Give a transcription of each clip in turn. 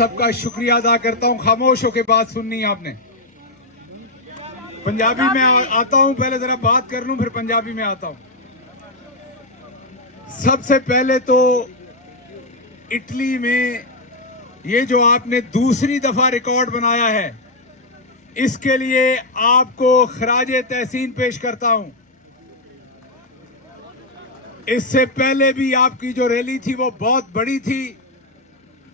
सबका शुक्रिया अदा करता हूं। खामोश होकर बात सुननी है आपने। पंजाबी में आता हूं, पहले जरा बात कर लूं फिर पंजाबी में आता हूं। सबसे पहले तो इटली में ये जो आपने दूसरी दफा रिकॉर्ड बनाया है, इसके लिए आपको खराजे तहसीन पेश करता हूं। इससे पहले भी आपकी जो रैली थी वो बहुत बड़ी थी,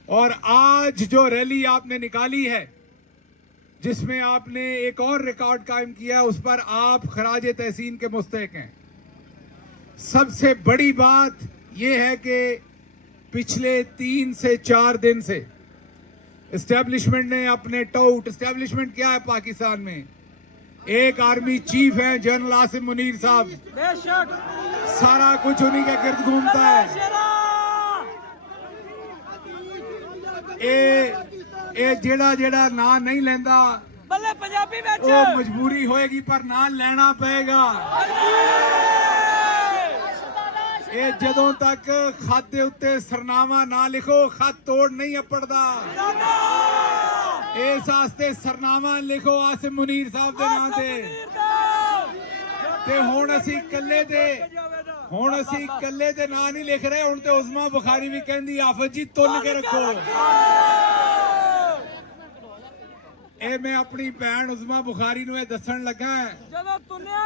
और आज जो रैली आपने निकाली है जिसमें आपने एक और रिकॉर्ड कायम किया, उस पर आप खराजे तहसीन के मुस्तहिक हैं। सबसे बड़ी बात यह है कि पिछले 3 से 4 दिन से एस्टेब्लिशमेंट ने अपने टाउट, एस्टेब्लिशमेंट क्या है पाकिस्तान में, एक आर्मी चीफ है जनरल आसिम मुनीर साहब, सारा कुछ उन्हीं के गिर्द घूमता है। ए जेड़ा जेड़ा ना नहीं लेंदा वो मजबूरी होएगी, पर ना लेना पेगा। ये जदों तक खत दे उत्ते सरनामा ना लिखो, खत तोड़ नहीं अपड़दा। इस वास्ते सरनामा लिखो आसिम मुनीर साहब दे नाम ते हुण असी कल्ले दे ना नहीं लिख रहे, हुण ते उस्मा बुखारी भी कहंदी आफत जी तुल के रखो। ए मैं अपनी भैन उस्मा बुखारी नूं दसन लगा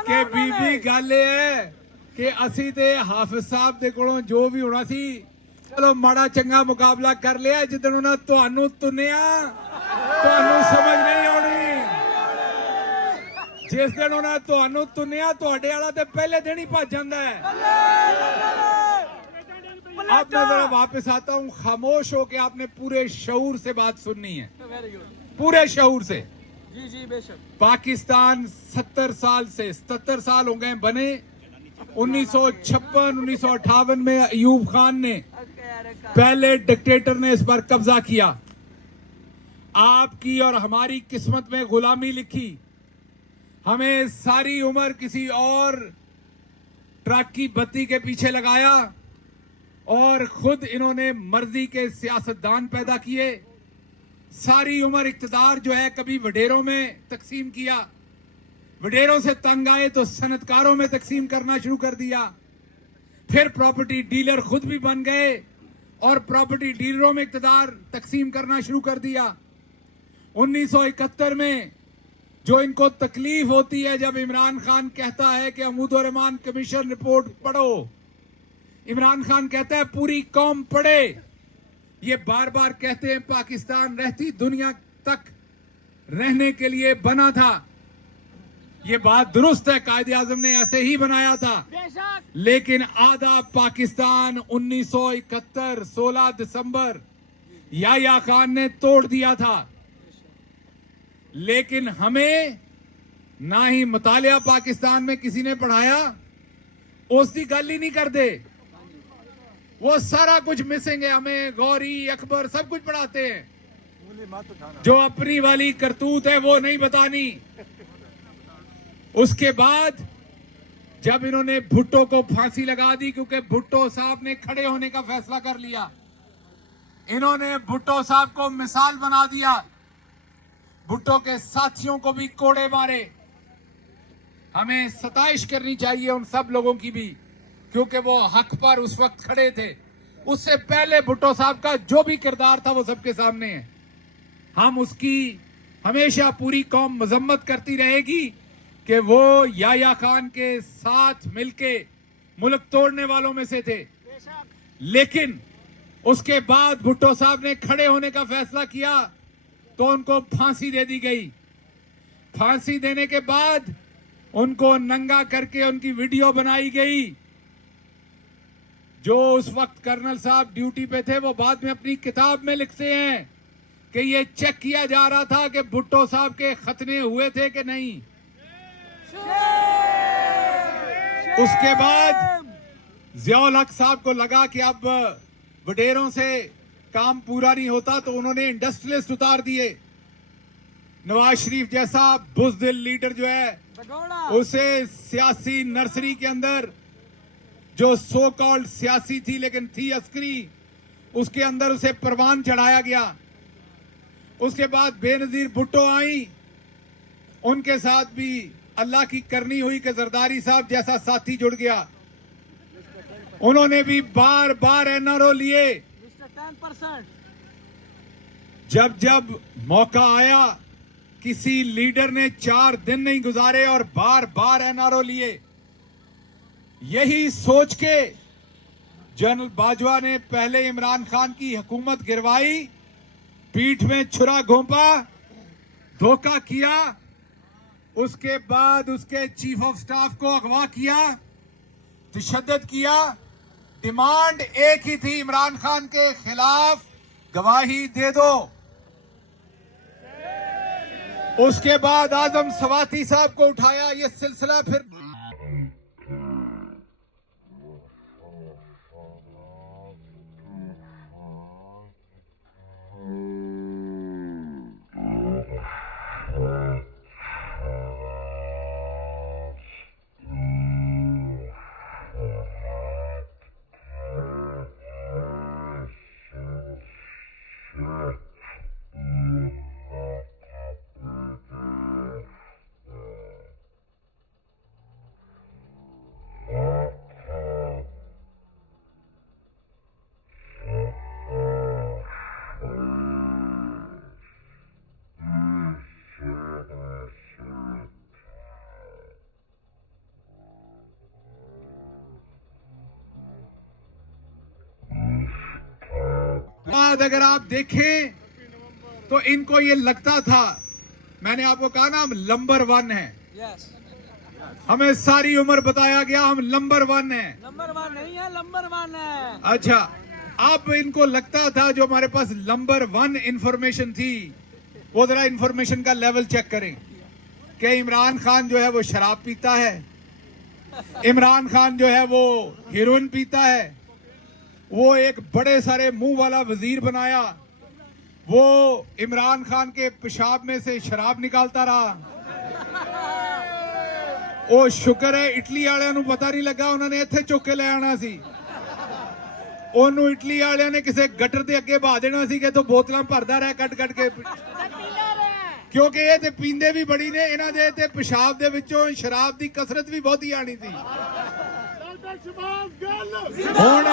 कि बीबी गल है कि असी ते हाफिज साहब दे कोलों जो भी होना सी, चलो माड़ा चंगा मुकाबला कर लिया। जिदन उन्हें तुहानू तुनिया तुहानू समझ नहीं आनी। जिस दिन उन्हें तुहानू तुनिया तुहाडे वाला ते पहले दिन ही भज जांदा है। अब मैं जरा वापस आता हूं। खामोश होके आपने पूरे शऊर से बात सुननी है, पूरे शऊर से। जी जी बेशक। पाकिस्तान 77 साल हो गए बने। 1956 1958 में अयूब खान ने, पहले डिक्टेटर ने इस पर कब्जा किया। आपकी और हमारी किस्मत में गुलामी लिखी। हमें सारी उम्र किसी और ट्रक की बत्ती के पीछे लगाया, और खुद इन्होंने मर्जी के सियासतदान पैदा किए। सारी उम्र इक्तदार जो है कभी वडेरों में तकसीम किया, वडेरों से तंग आए तो सनतकारों में तकसीम करना शुरू कर दिया। फिर प्रॉपर्टी डीलर खुद भी बन गए और प्रॉपर्टी डीलरों में इक्तदार तकसीम करना शुरू कर दिया। 1971 में जो इनको तकलीफ होती है जब इमरान खान कहता है कि अमूदुर रहमान कमीशन रिपोर्ट पढ़ो, इमरान खान कहता है पूरी कौम पढ़े। ये बार बार कहते हैं पाकिस्तान रहती दुनिया तक रहने के लिए बना था। ये बात दुरुस्त है, कायदे आजम ने ऐसे ही बनाया था। लेकिन आधा पाकिस्तान 1971 16 दिसंबर याह्या खान ने तोड़ दिया था। लेकिन हमें ना ही मुतालिया पाकिस्तान में किसी ने पढ़ाया, उसकी गल ही नहीं करते। वो सारा कुछ मिसिंग है। हमें गौरी अकबर सब कुछ पढ़ाते हैं, जो अपनी वाली करतूत है वो नहीं बतानी। उसके बाद जब इन्होंने भुट्टो को फांसी लगा दी, क्योंकि भुट्टो साहब ने खड़े होने का फैसला कर लिया, इन्होंने भुट्टो साहब को मिसाल बना दिया। भुट्टो के साथियों को भी कोड़े मारे। हमें सताइश करनी चाहिए उन सब लोगों की भी, क्योंकि वो हक पर उस वक्त खड़े थे। उससे पहले भुट्टो साहब का जो भी किरदार था वो सबके सामने है। हम उसकी हमेशा पूरी कौम मजम्मत करती रहेगी कि वो याह्या खान के साथ मिलके मुल्क तोड़ने वालों में से थे। लेकिन उसके बाद भुट्टो साहब ने खड़े होने का फैसला किया तो उनको फांसी दे दी गई। फांसी देने के बाद उनको नंगा करके उनकी वीडियो बनाई गई। जो उस वक्त कर्नल साहब ड्यूटी पे थे वो बाद में अपनी किताब में लिखते हैं कि ये चेक किया जा रहा था कि भुट्टो साहब के खतने हुए थे कि नहीं। उसके बाद जियाउल हक साहब को लगा कि अब वडेरों से काम पूरा नहीं होता, तो उन्होंने इंडस्ट्रियलिस्ट उतार दिए। नवाज शरीफ जैसा बुज़दिल लीडर जो है उसे सियासी नर्सरी के अंदर, जो सो कॉल्ड सियासी थी लेकिन थी अस्करी, उसके अंदर उसे परवान चढ़ाया गया। उसके बाद बेनजीर भुट्टो आई, उनके साथ भी अल्लाह की करनी हुई कि जरदारी साहब जैसा साथी जुड़ गया। उन्होंने भी बार बार एनआरओ लिए। 10%। जब जब मौका आया, किसी लीडर ने 4 दिन नहीं गुजारे और बार बार एनआरओ लिए। यही सोच के जनरल बाजवा ने पहले इमरान खान की हुकूमत गिरवाई, पीठ में छुरा घोंपा, धोखा किया। उसके बाद उसके चीफ ऑफ स्टाफ को अगवा किया, तशद्दुद किया। डिमांड एक ही थी, इमरान खान के खिलाफ गवाही दे दो। उसके बाद आजम सवाती साहब को उठाया। ये सिलसिला फिर बाद अगर आप देखें तो इनको ये लगता था, मैंने आपको कहा ना हम नंबर 1 है। यस, हमें सारी उम्र बताया गया हम नंबर 1 है। नंबर 1 नहीं है, नंबर 1 है। अच्छा, अब इनको लगता था जो हमारे पास नंबर 1 इंफॉर्मेशन थी, वो जरा इंफॉर्मेशन का लेवल चेक करें कि इमरान खान जो है वो शराब पीता है, इमरान खान जो है वो हेरोइन पीता है, वो एक बड़े सारे मुंह वाला वजीर बनाया, वो इमरान खान के पेशाब में से शराब निकालता रहा। ਉਹ ਸ਼ੁਕਰ ਹੈ ਇਟਲੀ ਵਾਲਿਆਂ ਨੂੰ ਪਤਾ ਨਹੀਂ ਲੱਗਾ, ਉਹਨਾਂ ਨੇ ਇੱਥੇ ਚੁੱਕ ਕੇ ਲੈ ਆਣਾ ਸੀ। ਉਹਨੂੰ ਇਟਲੀ ਵਾਲਿਆਂ ਨੇ ਕਿਸੇ ਗਟਰ ਦੇ ਅੱਗੇ ਬਹਾ ਦੇਣਾ ਸੀ ਕਿ ਤੂੰ ਬੋਤਲਾਂ ਭਰਦਾ ਰਹਿ ਕੱਢ ਕੱਢ ਕੇ, ਕਿਉਂਕਿ ਇਹ ਤੇ ਪੀਂਦੇ ਵੀ ਬੜੀ ਨੇ। ਇਹਨਾਂ ਦੇ ਤੇ ਪਿਸ਼ਾਬ ਦੇ ਵਿੱਚੋਂ ਸ਼ਰਾਬ ਦੀ ਕਸਰਤ ਵੀ ਬਹੁਤੀ ਆਣੀ ਸੀ। ਹੁਣ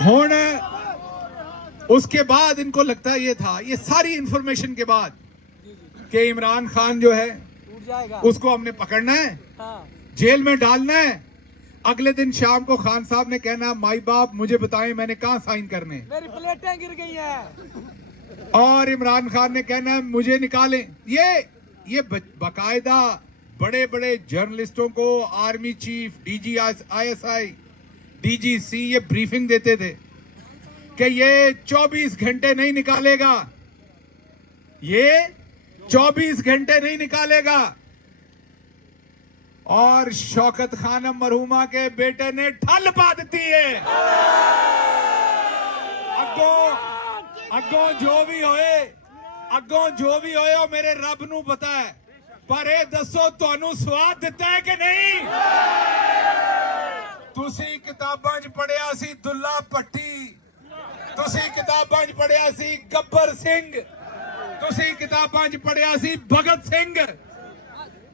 ਹੁਣ उसके बाद इनको लगता ये था, ये सारी इंफॉर्मेशन के बाद कि इमरान खान जो है टूट जाएगा, उसको हमने पकड़ना है, हाँ। जेल में डालना है। अगले दिन शाम को खान साहब ने कहना माई बाप मुझे बताएं मैंने कहां साइन करने, मेरी प्लेटें गिर गई हैं। और इमरान खान ने कहना मुझे निकालें। ये बाकायदा बड़े बड़े जर्नलिस्टों को army chief, DG ISI, DGC ये ब्रीफिंग देते थे कि ये 24 घंटे नहीं निकालेगा, ये 24 घंटे नहीं निकालेगा। और शौकत खानम मरहुमा के बेटे ने ठल पा दी है। अगों जो भी होए, अगों जो भी होए वो मेरे रब नू पता है, पर ये दसो तुहानू स्वाद दिता है कि नहीं? तुसी किताबां च पढ़िया सी दुल्ला भट्टी, ਤੁਸੀਂ ਕਿਤਾਬਾਂ 'ਚ ਪੜਿਆ ਸੀ ਗੱਬਰ ਸਿੰਘ, ਤੁਸੀਂ ਕਿਤਾਬਾਂ 'ਚ ਪੜਿਆ ਸੀ ਭਗਤ ਸਿੰਘ।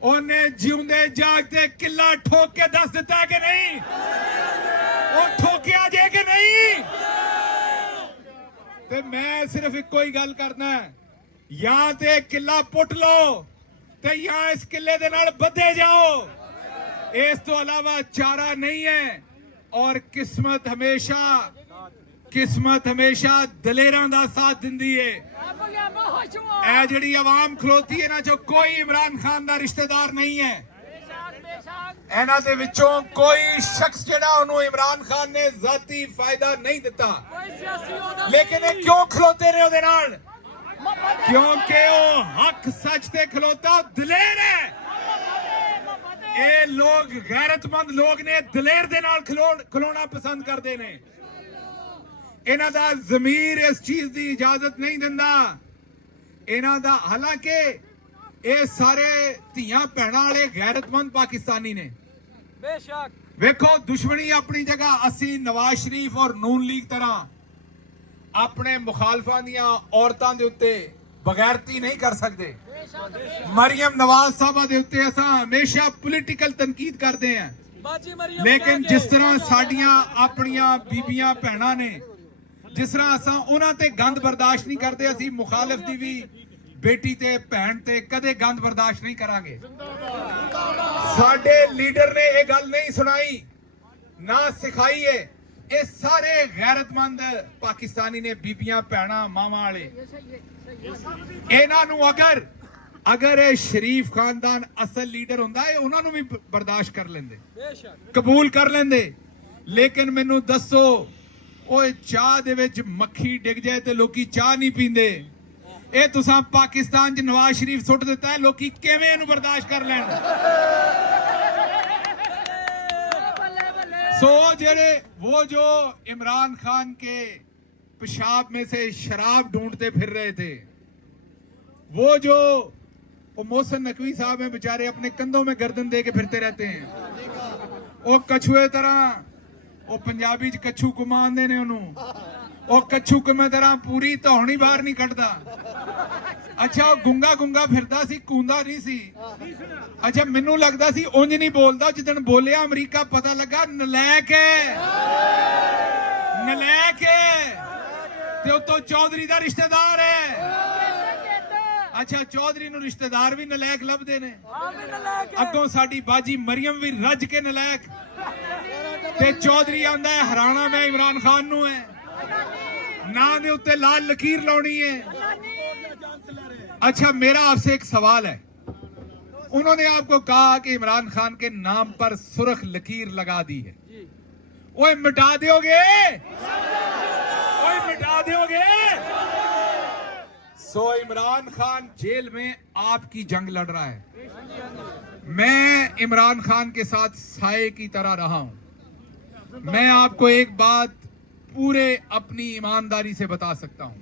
ਉਹਨੇ ਜਿਉਂਦੇ ਜਾਗਦੇ ਕਿੱਲਾ ਠੋਕ ਕੇ ਦੱਸ ਦਿੱਤਾ ਕਿ ਨਹੀਂ? ਉਹ ਠੋਕਿਆ ਜੇ ਕਿ ਨਹੀਂ? ਤੇ ਮੈਂ ਸਿਰਫ ਇੱਕੋ ਹੀ ਗੱਲ ਕਰਨਾ, ਜਾਂ ਤੇ ਕਿੱਲਾ ਪੁੱਟ ਲਓ ਤੇ ਜਾਂ ਇਸ ਕਿੱਲੇ ਦੇ ਨਾਲ ਬੱਧੇ ਜਾਓ, ਇਸ ਤੋਂ ਇਲਾਵਾ ਚਾਰਾ ਨਹੀਂ ਹੈ। ਔਰ ਕਿਸਮਤ हमेशा दलेरां दा साथ दिंदी है। ऐ जिहड़ी आवाम खलोती है ना, जो कोई इमरान खान दा रिश्तेदार नहीं है, इन्हां दे विचों कोई शख्स जिहड़ा उहनूं इमरान खान ने जाती फायदा नहीं दिता, लेकिन ये क्यों खलोते ने उहदे नाल? क्योंकि वो हक सच ते खलोता दलेर है। ये लोग गैरतमंद लोग ने, दलेर दे नाल खलोना पसंद करते ने। इन्हां दा ज़मीर इस चीज की इजाजत नहीं दिंदा। इन्हां दा, हालांकि ये सारे धियां भैणां वाले गैरतमंद पाकिस्तानी ने, बेशक ਵੇਖੋ ਦੁਸ਼ਮਣੀ ਆਪਣੀ ਜਗ੍ਹਾ, ਅਸੀਂ ਨਵਾਜ਼ ਸ਼ਰੀਫ ਔਰ ਨੂਨ ਲੀਗ ਤਰ੍ਹਾਂ ਆਪਣੇ ਮੁਖਾਲਫਾਂ ਦੀਆਂ ਔਰਤਾਂ ਦੇ ਉੱਤੇ ਬਗੈਰਤੀ ਨਹੀਂ ਕਰ ਸਕਦੇ। ਮਰੀਮ ਨਵਾਜ਼ ਸਾਹਿਬਾ ਦੇ ਉੱਤੇ ਅਸਾਂ ਹਮੇਸ਼ਾ ਪੋਲੀਟੀਕਲ ਤਨਕੀਦ ਕਰਦੇ ਆਂ, बाजी मरियम ਲੇਕਿन के ਜਿਸ आगे। ਤਰ੍ਹਾਂ ਸਾਡੀਆਂ ਆਪਣੀਆਂ ਬੀਬੀਆਂ ਭੈਣਾਂ ਨੇ, ਜਿਸ ਤਰ੍ਹਾਂ ਅਸਾਂ ਉਹਨਾਂ ਤੇ ਗੰਦ ਬਰਦਾਸ਼ਤ ਨਹੀਂ ਕਰਦੇ, ਅਸੀਂ ਮੁਖਾਲਿਫ ਦੀ ਵੀ ਬੇਟੀ ਤੇ ਭੈਣ ਤੇ ਕਦੇ ਗੰਦ ਬਰਦਾਸ਼ਤ ਨਹੀਂ ਕਰਾਂਗੇ। ਸਾਡੇ ਲੀਡਰ ਨੇ ਇਹ ਗੱਲ ਨਹੀਂ ਸੁਣਾਈ ਨਾ ਸਿਖਾਈ ਹੈ। ਇਹ ਸਾਰੇ ਗੈਰਤਮੰਦ ਪਾਕਿਸਤਾਨੀ ਨੇ, ਬੀਬੀਆਂ ਭੈਣਾਂ ਮਾਵਾਂ ਵਾਲੇ। ਇਹਨਾਂ ਨੂੰ ਅਗਰ ਇਹ ਸ਼ਰੀਫ ਖਾਨਦਾਨ ਅਸਲ ਲੀਡਰ ਹੁੰਦਾ ਹੈ, ਉਹਨਾਂ ਨੂੰ ਵੀ ਬਰਦਾਸ਼ਤ ਕਰ ਲੈਂਦੇ, बेशक ਕਬੂਲ ਕਰ ਲੈਂਦੇ। ਲੇਕਿਨ ਮੈਨੂੰ ਦੱਸੋ, ਓਏ ਚਾਹ ਦੇ ਵਿੱਚ ਮੱਖੀ ਡਿੱਗ ਜਾਏ ਤੇ ਲੋਕੀ ਚਾਹ ਨਹੀਂ ਪੀਂਦੇ। ਇਹ ਤੁਸੀਂ ਪਾਕਿਸਤਾਨ 'ਚ ਨਵਾਜ਼ ਸ਼ਰੀਫ ਸੁੱਟ ਦਿੱਤਾ ਹੈ, ਲੋਕੀ ਕਿਵੇਂ ਇਹਨੂੰ ਬਰਦਾਸ਼ਤ ਕਰ ਲੈਣ? सो जेरे वो जो इमरान खान के पेशाब में से शराब ढूंढते फिर रहे थे, वो जो मोहसिन नकवी साहब हैं बेचारे, अपने कंधों में गर्दन दे के फिरते रहते हैं। वो कछुए तरह, वो पंजाबी च कछू कुमा आंदे ने उन्होंने, वो कछू कुमे तरह पूरी धौनी बाहर नहीं कटदा। अच्छा वो गुंगा फिरदा सी, कूंदा नहीं सी। अच्छा मैनू लगदा सी उंज नहीं बोलदा, जिदन बोलिया अमरीका पता लगा नलैक है, नलैक है ते उतो चौधरी दा रिश्तेदार है। अच्छा चौधरी नू रिश्तेदार भी नलैक लभदे ने, अगों साडी बाजी मरियम भी रज के नलैक, ते चौधरी आंदा है हराना मैं इमरान खान नू है, ना दे उत्ते लाल लकीर लाउणी है। अच्छा मेरा आपसे एक सवाल है, उन्होंने आपको कहा कि इमरान खान के नाम पर सुर्ख लकीर लगा दी है, ओए मिटा दोगे? ओए मिटा दोगे? सो इमरान खान जेल में आपकी जंग लड़ रहा है, मैं इमरान खान के साथ साये की तरह रहा हूं। मैं आपको एक बात पूरे अपनी ईमानदारी से बता सकता हूं,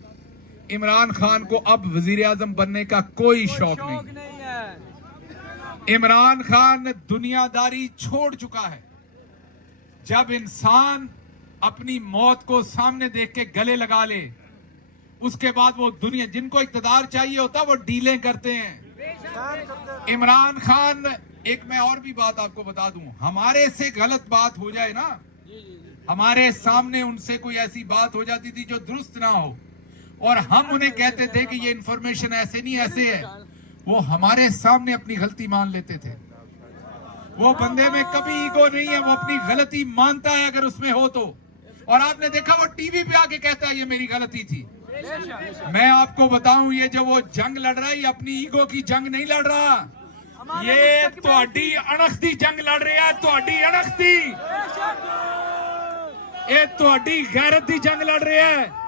इमरान खान को अब वजीर आजम बनने का कोई शौक नहीं है। इमरान खान दुनियादारी छोड़ चुका है। जब इंसान अपनी मौत को सामने देख के गले लगा ले, उसके बाद वो दुनिया, जिनको इक़्तिदार चाहिए होता वो डीलें करते हैं। इमरान खान, एक मैं और भी बात आपको बता दूं, हमारे से गलत बात हो जाए ना, हमारे सामने उनसे कोई ऐसी बात हो जाती थी जो दुरुस्त ना हो, और हम उन्हें कहते थे कि ये इंफॉर्मेशन ऐसे नहीं ऐसे है, वो हमारे सामने अपनी गलती मान लेते थे। वो बंदे में कभी ईगो नहीं है, वो अपनी गलती मानता है अगर उसमें हो तो। और आपने देखा वो टीवी पे आके कहता है ये मेरी गलती थी। मैं आपको बताऊं, ये जो वो जंग लड़ रहा है, ये अपनी ईगो की जंग नहीं लड़ रहा, ये तुहाडी अणख दी जंग लड़ रहा है, तुहाडी अणख दी, ये तुहाडी गैरत दी जंग लड़ रहा है।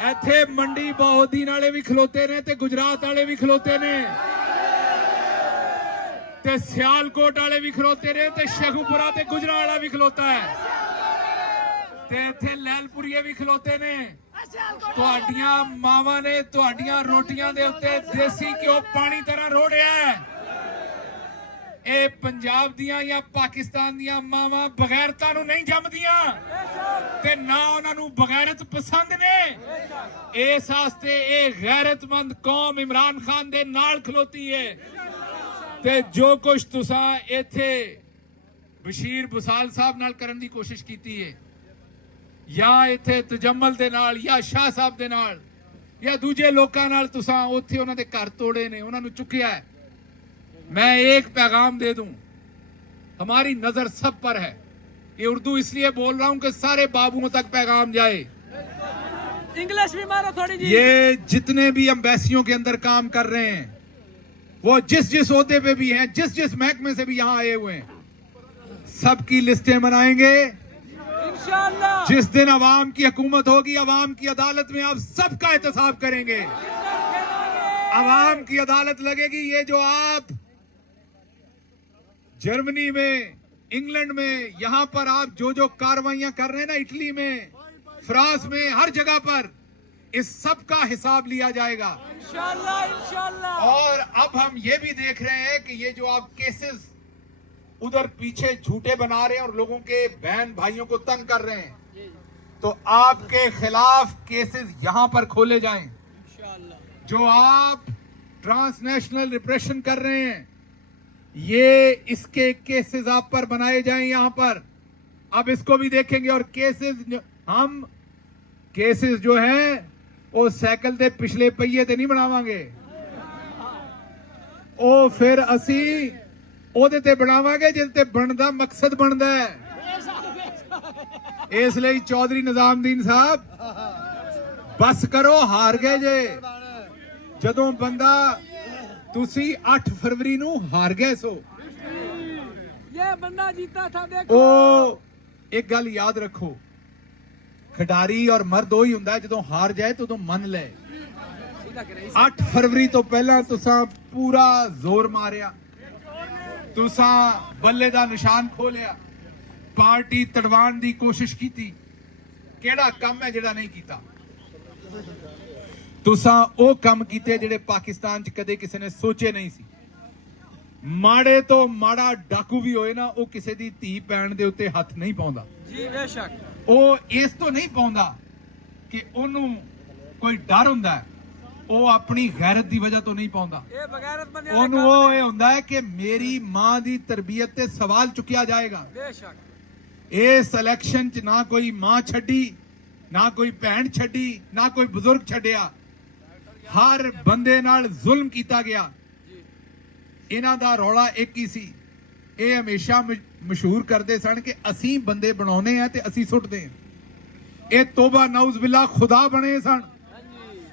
ਇੱਥੇ ਮੰਡੀ ਬਹੁਦੀਨ ਵਾਲੇ ਵੀ ਖਲੋਤੇ ਨੇ, ਤੇ ਗੁਜਰਾਤ ਵਾਲੇ ਵੀ ਖਲੋਤੇ ਨੇ, ਤੇ ਸਿਆਲਕੋਟ ਵਾਲੇ ਵੀ ਖਲੋਤੇ ਨੇ, ਤੇ ਸ਼ੇਖੂਪੁਰਾ ਤੇ ਗੁਜਰਾ ਵਾਲਾ ਵੀ ਖਲੋਤਾ ਹੈ, ਤੇ ਇੱਥੇ ਲੈਲਪੁਰੀਏ ਵੀ ਖਲੋਤੇ ਨੇ। ਤੁਹਾਡੀਆਂ ਮਾਵਾਂ ਨੇ ਤੁਹਾਡੀਆਂ ਰੋਟੀਆਂ ਦੇ ਉੱਤੇ ਦੇਸੀ ਘਿਓ ਪਾਣੀ ਤਰ੍ਹਾਂ ਰੋੜਿਆ ਹੈ। ਇਹ ਪੰਜਾਬ ਦੀਆਂ ਜਾਂ ਪਾਕਿਸਤਾਨ ਦੀਆਂ ਮਾਵਾਂ ਬਗੈਰਤਾਂ ਨੂੰ ਨਹੀਂ ਜੰਮਦੀਆਂ, ਤੇ ਨਾ ਉਹਨਾਂ ਨੂੰ ਬਗੈਰਤ ਪਸੰਦ ਨੇ। ਇਸ ਵਾਸਤੇ ਇਹ ਗੈਰਤਮੰਦ ਕੌਮ ਇਮਰਾਨ ਖਾਨ ਦੇ ਨਾਲ ਖਲੋਤੀ ਹੈ। ਤੇ ਜੋ ਕੁਝ ਤੁਸੀਂ ਇੱਥੇ ਬਸ਼ੀਰ ਬੁਸਾਲ ਸਾਹਿਬ ਨਾਲ ਕਰਨ ਦੀ ਕੋਸ਼ਿਸ਼ ਕੀਤੀ ਹੈ, ਜਾਂ ਇੱਥੇ ਤਜਮਲ ਦੇ ਨਾਲ, ਜਾਂ ਸ਼ਾਹ ਸਾਹਿਬ ਦੇ ਨਾਲ, ਜਾਂ ਦੂਜੇ ਲੋਕਾਂ ਨਾਲ ਤੁਸੀਂ ਉੱਥੇ ਉਹਨਾਂ ਦੇ ਘਰ ਤੋੜੇ ਨੇ, ਉਹਨਾਂ ਨੂੰ ਚੁੱਕਿਆ ਹੈ। मैं एक पैगाम दे दूं, हमारी नजर सब पर है। ये उर्दू इसलिए बोल रहा हूं कि सारे बाबुओं तक पैगाम जाए। इंग्लिश भी मारो थोड़ी जी। ये जितने भी एम्बेसियों के अंदर काम कर रहे हैं, वो जिस जिस ओहदे पे भी हैं, जिस जिस महकमे से भी यहाँ आए हुए हैं, सबकी लिस्टें बनाएंगे। इंशाअल्लाह जिस दिन अवाम की हुकूमत होगी, अवाम की अदालत में आप सबका एहतसाब करेंगे। अवाम की अदालत लगेगी। ये जो आप जर्मनी में, इंग्लैंड में, यहां पर आप जो जो कार्रवाइयां कर रहे हैं ना, इटली में, फ्रांस में, हर जगह पर इस सब का हिसाब लिया जाएगा इंशाअल्लाह इंशाअल्लाह। और अब हम ये भी देख रहे हैं कि ये जो आप केसेस उधर पीछे झूठे बना रहे हैं और लोगों के बहन भाइयों को तंग कर रहे हैं, तो आपके खिलाफ केसेस यहां पर खोले जाएं। इंशाल्लाह। जो आप ट्रांसनेशनल रिप्रेशन कर रहे हैं, ये इसके केसेस आप पर बनाए जाएं यहां पर। अब इसको भी देखेंगे। और केसेस हम केसेस जो है वो साइकिल के पिछले पहिए ते नहीं बनावांगे, ਉਹ ਫਿਰ ਅਸੀਂ ਉਹਦੇ ਤੇ ਬਣਾਵਾਂਗੇ ਜਿਹਦੇ ਤੇ ਬਣਦਾ ਮਕਸਦ ਬਣਦਾ ਹੈ। ਇਸ ਲਈ ਚੌਧਰੀ ਨਿਜ਼ਾਮਦੀਨ ਸਾਹਿਬ ਬਸ ਕਰੋ, ਹਾਰ ਗਏ ਜੇ। ਜਦੋਂ ਬੰਦਾ ਤੁਸੀਂ 8 ਫਰਵਰੀ ਨੂੰ ਹਾਰ ਗਏ ਸੋ। ये बंदा जीता था देखो। ਉਹ ਇੱਕ ਗੱਲ ਯਾਦ ਰੱਖੋ, ਖਿਡਾਰੀ ਔਰ ਮਰਦ ਉਹੀ ਹੁੰਦਾ ਹੈ ਜਦੋਂ ਹਾਰ ਜਾਏ ਤਾਂ ਉਦੋਂ ਮੰਨ ਲੈ। सीधा करे। 8 ਫਰਵਰੀ ਤੋਂ ਪਹਿਲਾਂ ਤੁਸੀਂ ਪੂਰਾ ਜ਼ੋਰ ਮਾਰਿਆ, ਤੁਸੀਂ ਬੱਲੇ ਦਾ ਨਿਸ਼ਾਨ ਖੋਲਿਆ, ਪਾਰਟੀ ਤੜਵਾਉਣ ਦੀ ਕੋਸ਼ਿਸ਼ ਕੀਤੀ। ਕਿਹੜਾ ਕੰਮ ਹੈ ਜਿਹੜਾ ਨਹੀਂ ਕੀਤਾ? ਤੁਸੀਂ ਉਹ ਕੰਮ ਕੀਤੇ ਜਿਹੜੇ ਪਾਕਿਸਤਾਨ 'ਚ ਕਦੇ ਕਿਸੇ ਨੇ ਸੋਚੇ ਨਹੀਂ ਸੀ। ਮਾੜੇ ਤੋਂ ਮਾੜਾ ਡਾਕੂ ਵੀ ਹੋਏ ਨਾ, ਉਹ ਕਿਸੇ ਦੀ ਧੀ ਪੈਣ ਦੇ ਉੱਤੇ ਹੱਥ ਨਹੀਂ ਪਾਉਂਦਾ। जी बेशक। ਉਹ ਇਸ ਤੋਂ ਨਹੀਂ ਪਾਉਂਦਾ ਕਿ ਉਹਨੂੰ ਕੋਈ ਡਰ ਹੁੰਦਾ ਹੈ, ਉਹ ਆਪਣੀ ਗੈਰਤ ਦੀ ਵਜ੍ਹਾ ਤੋਂ ਨਹੀਂ ਪਾਉਂਦਾ। ये बगैरत बंदे ਉਹਨੂੰ ਉਹ ਇਹ ਹੁੰਦਾ ਹੈ ਕਿ ਮੇਰੀ ਮਾਂ ਦੀ ਤਰਬੀਅਤ ਤੇ ਸਵਾਲ ਚੁੱਕਿਆ ਜਾਏਗਾ। बेशक। ਇਸ ਇਲੈਕਸ਼ਨ 'ਚ ਨਾ ਕੋਈ ਮਾਂ ਛੱਡੀ, ਨਾ ਕੋਈ ਭੈਣ ਛੱਡੀ, ਨਾ ਕੋਈ ਬਜ਼ੁਰਗ ਛੱਡਿਆ, ਹਰ ਬੰਦੇ ਨਾਲ ਜ਼ੁਲਮ ਕੀਤਾ ਗਿਆ। ਇਹਨਾਂ ਦਾ ਰੌਲਾ ਇੱਕ ਹੀ ਸੀ, ਇਹ ਹਮੇਸ਼ਾ ਮਸ਼ਹੂਰ ਕਰਦੇ ਸਨ ਕਿ ਅਸੀਂ ਬੰਦੇ ਬਣਾਉਨੇ ਆ ਤੇ ਅਸੀਂ ਸੁੱਟਦੇ ਆ। ਇਹ ਤੋਬਾ ਨਾਉਜ਼ ਬਿੱਲਾ ਖੁਦਾ ਬਣੇ ਸਨ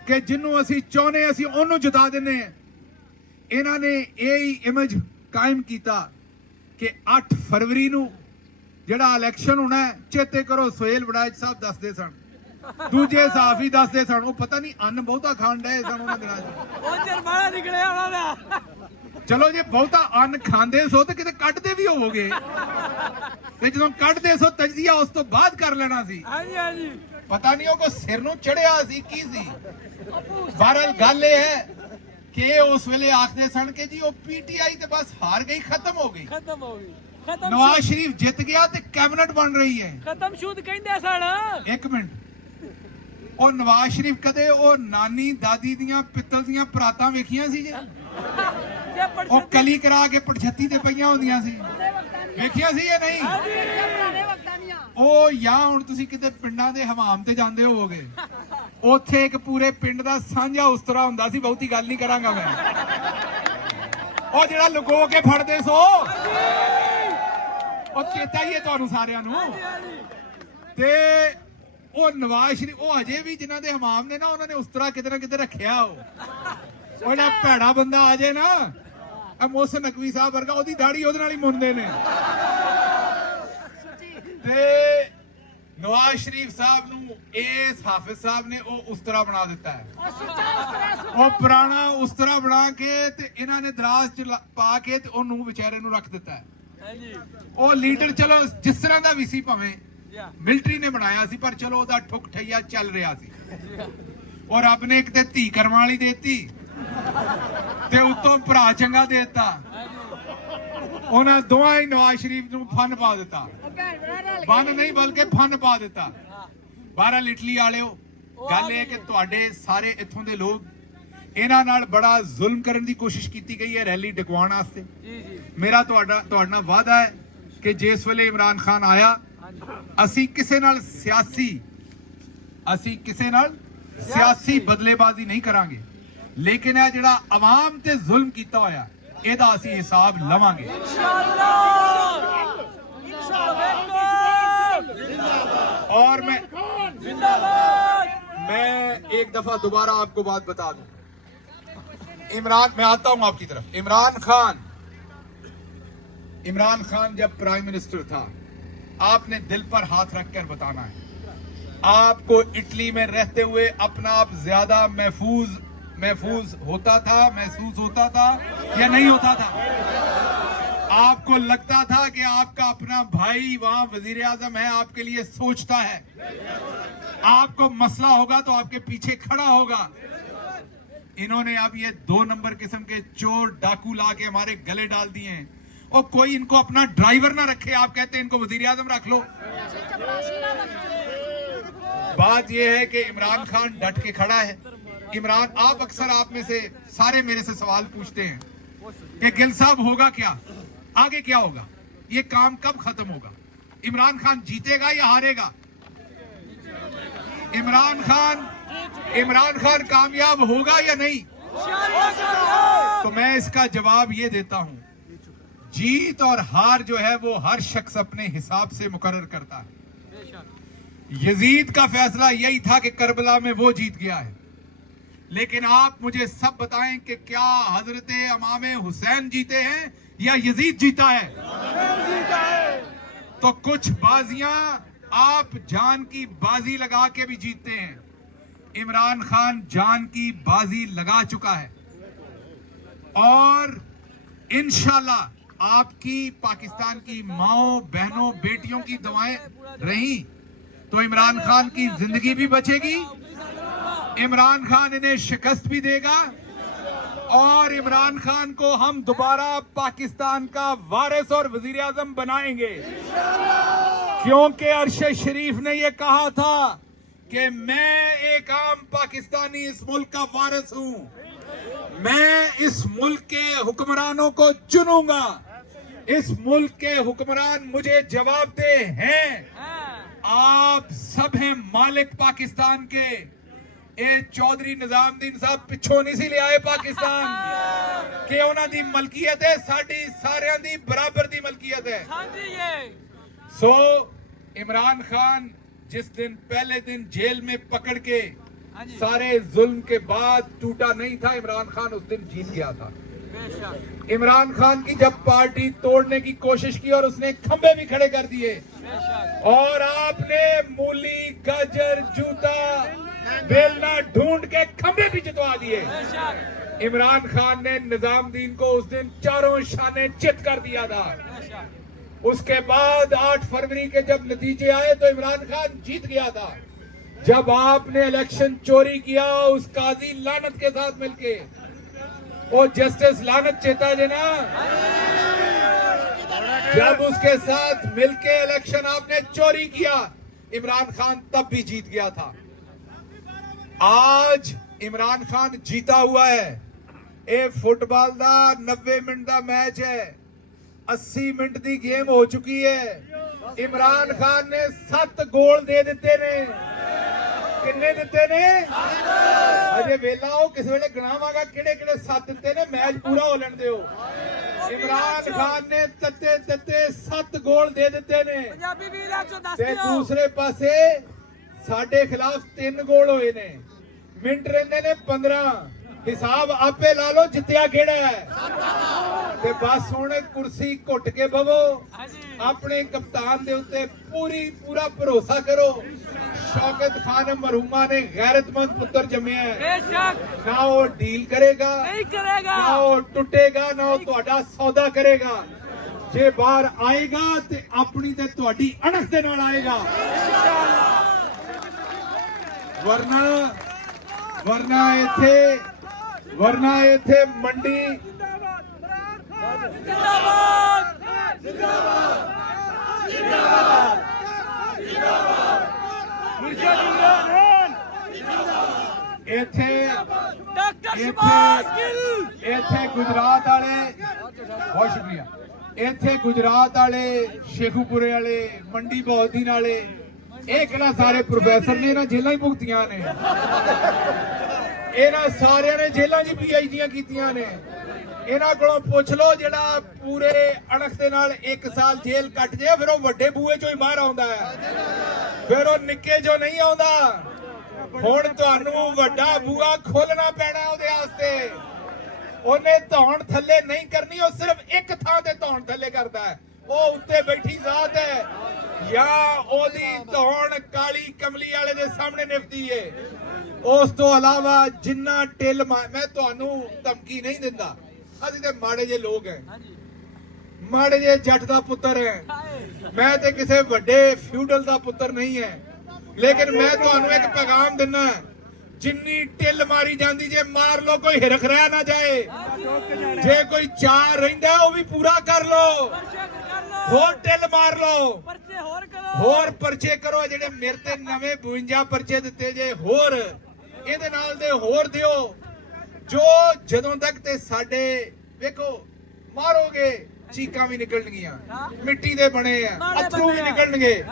ਕਿ ਜਿਹਨੂੰ ਅਸੀਂ ਚਾਹੁੰਦੇ ਅਸੀਂ ਉਹਨੂੰ ਜਿਤਾ ਦਿੰਨੇ ਆ। ਇਹਨਾਂ ਨੇ ਇਹ ਹੀ ਇਮੇਜ ਕਾਇਮ ਕੀਤਾ ਕਿ 8 ਫਰਵਰੀ ਨੂੰ ਜਿਹੜਾ ਇਲੈਕਸ਼ਨ ਹੋਣਾ ਹੈ, ਚੇਤੇ ਕਰੋ ਸੁਹੇਲ ਵੜਾਇਚ ਸਾਹਿਬ ਦੱਸਦੇ ਸਨ, ਦੂਜੇ ਸਾਫੀ ਦੱਸਦੇ ਸਨ, ਉਹ ਪਤਾ ਨਹੀਂ ਅੰਨ ਬਹੁਤਾ ਖਾਣ ਡਏ ਸਨ ਉਹਨਾਂ ਦਿਨਾਂ 'ਚ। ਉਹ ਜਰਮਾਨਾ ਨਿਕਲਿਆ ਉਹਨਾਂ ਦਾ। ਚਲੋ ਜੇ ਬਹੁਤਾ ਅੰਨ ਖਾਂਦੇ ਸੋ ਤੇ ਕਿਤੇ ਕੱਢਦੇ ਵੀ ਹੋਵੋਗੇ, ਤੇ ਜਦੋਂ ਕੱਢਦੇ ਸੋ ਤਜਜ਼ੀਆ ਉਸ ਤੋਂ ਬਾਅਦ ਕਰ ਲੈਣਾ ਸੀ। ਹਾਂਜੀ ਹਾਂਜੀ। ਪਤਾ ਨਹੀਂ ਉਹ ਕੋ ਸਿਰ ਨੂੰ ਚੜਿਆ ਸੀ ਕੀ ਸੀ। ਬਹਰਹਾਲ ਗੱਲ ਇਹ ਹੈ ਕਿ ਉਸ ਵੇਲੇ ਆਖਦੇ ਸਨ ਕਿ ਜੀ ਉਹ ਪੀਟੀਆਈ ਤੇ ਬਸ ਹਾਰ ਗਈ, ਖਤਮ ਹੋ ਗਈ। ਖਤਮ ਹੋ ਗਈ। ਖਤਮ। ਨਵਾਜ਼ ਸ਼ਰੀਫ ਜਿੱਤ ਗਿਆ ਤੇ ਕੈਬਨਿਟ ਬਣ ਰਹੀ ਹੈ। ਖਤਮ ਸ਼ੁੱਧ ਕਹਿੰਦੇ ਸਨ। ਇੱਕ ਮਿੰਟ, ਉਹ ਨਵਾਜ਼ ਸ਼ਰੀਫ ਕਦੇ ਉਹ ਨਾਨੀ ਦਾਦੀ ਦੀਆਂ ਪਿੱਤਲ ਦੀਆਂ ਪਰਾਤਾਂ ਵੇਖੀਆਂ ਸੀ ਜੇ? ये ਉਹ ਕਲੀ ਕਰਾ ਕੇ ਪੜਛੱਤੀ ਤੇ ਪਈਆਂ ਹੁੰਦੀਆਂ ਸੀ, ਵੇਖਿਆ ਸੀ ਜਾਂ ਨਹੀਂ? ਉਹ ਜਾਂ ਹੁਣ ਤੁਸੀਂ ਕਿਤੇ ਪਿੰਡਾਂ ਦੇ ਹਮਾਮ ਤੇ ਜਾਂਦੇ ਹੋਵੋਗੇ, ਉੱਥੇ ਇੱਕ ਪੂਰੇ ਪਿੰਡ ਦਾ ਸਾਂਝਾ ਉਸਤਰਾ ਹੁੰਦਾ ਸੀ। ਬਹੁਤੀ ਗੱਲ ਨਹੀਂ ਕਰਾਂਗਾ ਮੈਂ। ਉਹ ਜਿਹੜਾ ਲੁਕੋ ਕੇ ਫੜਦੇ ਸੋ, ਉਹ ਚੇਤਾ ਹੀ ਹੈ ਤੁਹਾਨੂੰ ਸਾਰਿਆਂ ਨੂੰ। ਤੇ ਉਹ ਨਵਾਜ਼ ਸ਼ਰੀਫ, ਉਹ ਅਜੇ ਵੀ ਜਿਨ੍ਹਾਂ ਦੇ ਹਮਾਮ ਨੇ ਨਾ, ਉਹਨਾਂ ਨੇ ਉਸਤਰਾ ਕਿਤੇ ਨਾ ਕਿਤੇ ਰੱਖਿਆ। ਉਹ ਜਿਹੜਾ ਭੈੜਾ ਬੰਦਾ ਆ ਜਾਏ ਨਾ, ਮੋਹਸਿਨ ਨਕਵੀ ਸਾਹਿਬ ਵਰਗਾ, ਉਹਦੀ ਦਾੜੀ ਉਹਦੇ ਨਾਲ ਹੀ ਮੁੰਨਦੇ ਨੇ। ਤੇ ਨਵਾਜ਼ ਸ਼ਰੀਫ ਸਾਹਿਬ ਨੂੰ ਇਸ ਹਾਫਿਜ਼ ਸਾਹਿਬ ਨੇ ਉਹ ਉਸਤਰਾ ਬਣਾ ਦਿੱਤਾ ਹੈ। ਉਹ ਪੁਰਾਣਾ ਉਸਤਰਾ ਬਣਾ ਕੇ ਤੇ ਇਹਨਾਂ ਨੇ ਦਰਾਜ਼ ਚ ਪਾ ਕੇ ਤੇ ਉਹਨੂੰ ਵਿਚਾਰੇ ਨੂੰ ਰੱਖ ਦਿੱਤਾ ਹੈ। ਹਾਂਜੀ। ਉਹ ਲੀਡਰ ਚਲੋ ਜਿਸ ਤਰ੍ਹਾਂ ਦਾ ਵੀ ਸੀ, ਭਾਵੇਂ ਯਾ। ਮਿਲਟਰੀ ਨੇ ਬਣਾਇਆ ਸੀ, ਪਰ ਚਲੋ ਉਹਦਾ ਠੁਕ ਠਈਆ ਚੱਲ ਰਿਹਾ ਸੀ। ਉਹ ਰੱਬ ਨੇ ਇੱਕ ਤੇ ਧੀ ਕਰਮਾਂ ਵਾਲੀ ਦੇਤੀ ਤੇ ਉਤੋਂ ਭਰਾ ਚੰਗਾ ਦੇਤਾ। ਉਹਨਾਂ ਦੋਵਾਂ ਹੀ ਨਵਾਜ਼ ਸ਼ਰੀਫ ਨੂੰ ਫਨ ਪਾ ਦਿੱਤਾ। ਬੰਨ ਨਹੀਂ ਬਲਕਿ ਫਨ ਪਾ ਦਿੱਤਾ। ਬਹਰਹਾਲ ਇਟਲੀ ਵਾਲਿਓ, ਗੱਲ ਇਹ ਕਿ ਤੁਹਾਡੇ ਸਾਰੇ ਇੱਥੋਂ ਦੇ ਲੋਕ, ਇਹਨਾਂ ਨਾਲ ਬੜਾ ਜ਼ੁਲਮ ਕਰਨ ਦੀ ਕੋਸ਼ਿਸ਼ ਕੀਤੀ ਗਈ ਹੈ ਰੈਲੀ ਡਕਵਾਉਣ ਵਾਸਤੇ। ਜੀ ਜੀ। ਮੇਰਾ ਤੁਹਾਡੇ ਨਾਲ ਵਾਅਦਾ ਹੈ ਕਿ ਜਿਸ ਵੇਲੇ ਇਮਰਾਨ ਖਾਨ ਆਇਆ, ਅਸੀਂ ਕਿਸੇ ਨਾਲ ਸਿਆਸੀ ਬਦਲੇਬਾਜ਼ੀ ਨਹੀਂ ਕਰਾਂਗੇ, ਲੇਕਿਨ ਇਹ ਜਿਹੜਾ ਆਵਾਮ ਤੇ ਜ਼ੁਲਮ ਕੀਤਾ ਹੋਇਆ, ਇਹਦਾ ਅਸੀਂ ਹਿਸਾਬ ਲਵਾਂਗੇ। इंशाल्लाह। और मैं जिंदाबाद। एक दफा दोबारा आपको बात बता दूं, मैं आता हूं आपकी तरफ। इमरान खान जब प्राइम मिनिस्टर था, आपने दिल पर हाथ रखकर बताना है, आपको इटली में रहते हुए अपना आप ज्यादा महफूज होता था, महसूस होता था या नहीं होता था? आपको लगता था कि आपका अपना भाई वहां वजीर आजम है, आपके लिए सोचता है, आपको मसला होगा तो आपके पीछे खड़ा होगा। इन्होंने अब ये 2 नंबर किस्म के चोर डाकू ला के हमारे गले डाल दिए हैं। और कोई इनको अपना ड्राइवर ना रखे, आप कहते हैं इनको वजीर आजम रख लो। बात यह है कि इमरान खान डट के खड़ा है। इमरान, आप अक्सर, आप में से सारे मेरे से सवाल पूछते हैं कि गिल साहब होगा क्या, आगे क्या होगा, ये काम कब खत्म होगा, इमरान खान जीतेगा या हारेगा, इमरान खान कामयाब होगा या नहीं। तो मैं इसका जवाब ये देता हूं, जीत और हार जो है वो हर शख्स अपने हिसाब से मुकर्रर करता है। यजीद का फैसला यही था कि करबला में वो जीत गया है, लेकिन आप मुझे सब बताएं कि क्या हजरत इमाम हुसैन जीते हैं या यजीद जीता है। तो कुछ बाजियां आप जान की बाजी लगा के भी जीतते हैं। इमरान खान जान की बाजी लगा चुका है और इंशाल्लाह आपकी, पाकिस्तान की माओ बहनों बेटियों की दुआएं रही तो इमरान खान की जिंदगी भी बचेगी, इमरान खान इन्हें शिकस्त भी देगा और इमरान खान को हम दोबारा पाकिस्तान का वारिस और वजीर आजम बनाएंगे। क्योंकि अरशद शरीफ ने यह कहा था कि मैं एक आम पाकिस्तानी इस मुल्क का वारिस हूं, मैं इस मुल्क के हुक्मरानों को चुनूंगा, इस मुल्क के हुक्मरान मुझे जवाबदेह हैं। आप सब हैं मालिक पाकिस्तान के। ए चौधरी निजामुद्दीन साहब पिछों नहीं सी ले आए पाकिस्तान कि उन्हां दी मलकीयत है, साडी सारियां दी बराबर दी मलकीयत है। सो इमरान खान जिस दिन पहले दिन जेल में पकड़ के सारे जुल्म के बाद टूटा नहीं था, इमरान खान उस दिन जीत गया था। इमरान खान की जब पार्टी तोड़ने की कोशिश की और उसने खंबे भी खड़े कर दिए और आपने मूली, गाजर, जूता, बेलना ढूंढ के खंबे भी जितवा दिए। इमरान खान ने निजामुद्दीन को उस दिन चारों शाने चित कर दिया था। उसके बाद 8 फरवरी के जब नतीजे आए तो इमरान खान जीत गया था। जब आपने इलेक्शन चोरी किया उस काजी लानत के साथ मिलके, वो जस्टिस लानत चेता जी ना, जब उसके साथ मिलके इलेक्शन आपने चोरी किया, इमरान खान तब भी जीत गया था। आज इमरान खान जीता हुआ है। ये फुटबॉल का 90 मिनट का मैच है, 80 मिनट की गेम हो चुकी है। इमरान खान ने 7 गोल दे दिते ने। किन्ने दिते ने? अजे वेला हो किस वेले गणावांगा किहड़े किहड़े 7 दिते ने, मैच पूरा हो लैण दिओ। इमरान खान ने तत्ते 7 गोल दे दिते ने ते दूसरे पासे साडे खिलाफ 3 गोल होए ने। मिनट रहिंदे ने 15। हिसाब आपे ला लो जितया केड़ा है ते बस हुण कुर्सी घुट के बवो, अपने कप्तान दे उत्ते पूरा भरोसा करो। शौकत खान मरहूमा ने गैरतमंद पुत्र जम्मिया है, ना वो डील करेगा ना वो टुटेगा, ना वो तुहाडा सौदा करेगा। जे बाहर आएगा ते अपनी ते तुहाडी अणख दे नाल आएगा, वरना इथे मंडी इथे गुजरात वाले, बहुत शुक्रिया, इथे गुजरात वाले, शेखुपुरे वाले, मंडी बहुद्दीन वाले, ਇਹ ਕਿਹੜਾ ਸਾਰੇ ਪ੍ਰੋਫੈਸਰ ਨੇ, ਇਹਨਾਂ ਜੇਲਾਂ ਹੀ ਭੁਗਤੀਆਂ ਨੇ। ਇਹਨਾਂ ਸਾਰਿਆਂ ਨੇ ਜੇਲਾਂ 'ਚ PhDਆਂ ਕੀਤੀਆਂ ਨੇ। ਇਹਨਾਂ ਕੋਲੋਂ ਪੁੱਛ ਲਓ ਜਿਹੜਾ ਪੂਰੇ ਅਣਖ ਦੇ ਨਾਲ 1 ਸਾਲ ਜੇਲ੍ਹ ਕੱਟ ਜੇ, ਫਿਰ ਉਹ ਵੱਡੇ ਬੂਹੇ 'ਚੋਂ ਹੀ ਬਾਹਰ ਆਉਂਦਾ ਹੈ, ਫਿਰ ਉਹ ਨਿੱਕੇ 'ਚੋਂ ਨਹੀਂ ਆਉਂਦਾ। ਹੁਣ ਤੁਹਾਨੂੰ ਵੱਡਾ ਬੂਹਾ ਖੋਲਣਾ ਪੈਣਾ ਉਹਦੇ ਵਾਸਤੇ। ਉਹਨੇ ਧੌਣ ਥੱਲੇ ਨਹੀਂ ਕਰਨੀ, ਉਹ ਸਿਰਫ ਇੱਕ ਥਾਂ ਤੇ ਧੌਣ ਥੱਲੇ ਕਰਦਾ ਹੈ, ਉਹ ਉੱਤੇ ਬੈਠੀ ਜ਼ਾਤ ਹੈ ਜਾਂ ਉਹਦੀ ਧੌਣ ਕਾਲੀ ਕਮਲੀ ਵਾਲੇ ਦੇ ਸਾਹਮਣੇ ਨਿਭਦੀ ਏ। ਉਸ ਤੋਂ ਇਲਾਵਾ ਜਿੰਨਾ ਟਿੱਲ ਮੈਂ ਤੁਹਾਨੂੰ ਧਮਕੀ ਨਹੀਂ ਦਿੰਦਾ, ਅਸੀਂ ਤੇ ਮਾੜੇ ਜਿਹੇ ਲੋਕ ਹੈ, ਮਾੜੇ ਜਿਹੇ ਜੱਟ ਦਾ ਪੁੱਤਰ ਹੈ, ਮੈਂ ਤੇ ਕਿਸੇ ਵੱਡੇ ਫਿਊਡਲ ਦਾ ਪੁੱਤਰ ਨਹੀਂ ਹੈ। ਲੇਕਿਨ ਮੈਂ ਤੁਹਾਨੂੰ ਇੱਕ ਪੈਗਾਮ ਦਿੰਦਾ, ਜਿੰਨੀ ਢਿੱਲ ਮਾਰੀ ਜਾਂਦੀ ਜੇ ਮਾਰ ਲੋ, ਕੋਈ ਹਿਰਖ ਰਹਿ ਨਾ ਜਾਏ। ਜੇ ਕੋਈ ਚਾਰ ਰਹਿੰਦਾ ਉਹ ਵੀ ਪੂਰਾ ਕਰ ਲੋ, ਹੋਰ ਢਿੱਲ ਮਾਰ ਲੋ, ਪਰਚੇ ਹੋਰ ਕਰੋ, ਹੋਰ ਪਰਚੇ ਕਰੋ। ਜਿਹੜੇ ਮੇਰੇ ਤੇ ਨਵੇਂ 52 ਪਰਚੇ ਦਿੱਤੇ ਜੇ, ਹੋਰ ਇਹਦੇ ਨਾਲ ਦੇ ਹੋਰ ਦਿਓ। ਜੋ ਜਦੋਂ ਤੱਕ ਤੇ ਸਾਡੇ ਵੇਖੋ ਮਾਰੋਗੇ ਚੀਕਾਂ ਵੀ ਨਿਕਲਣਗੀਆਂ, ਮਿੱਟੀ ਦੇ ਬਣੇ ਆ, ਅਥਰੂ ਵੀ ਨਿਕਲਣਗੇ,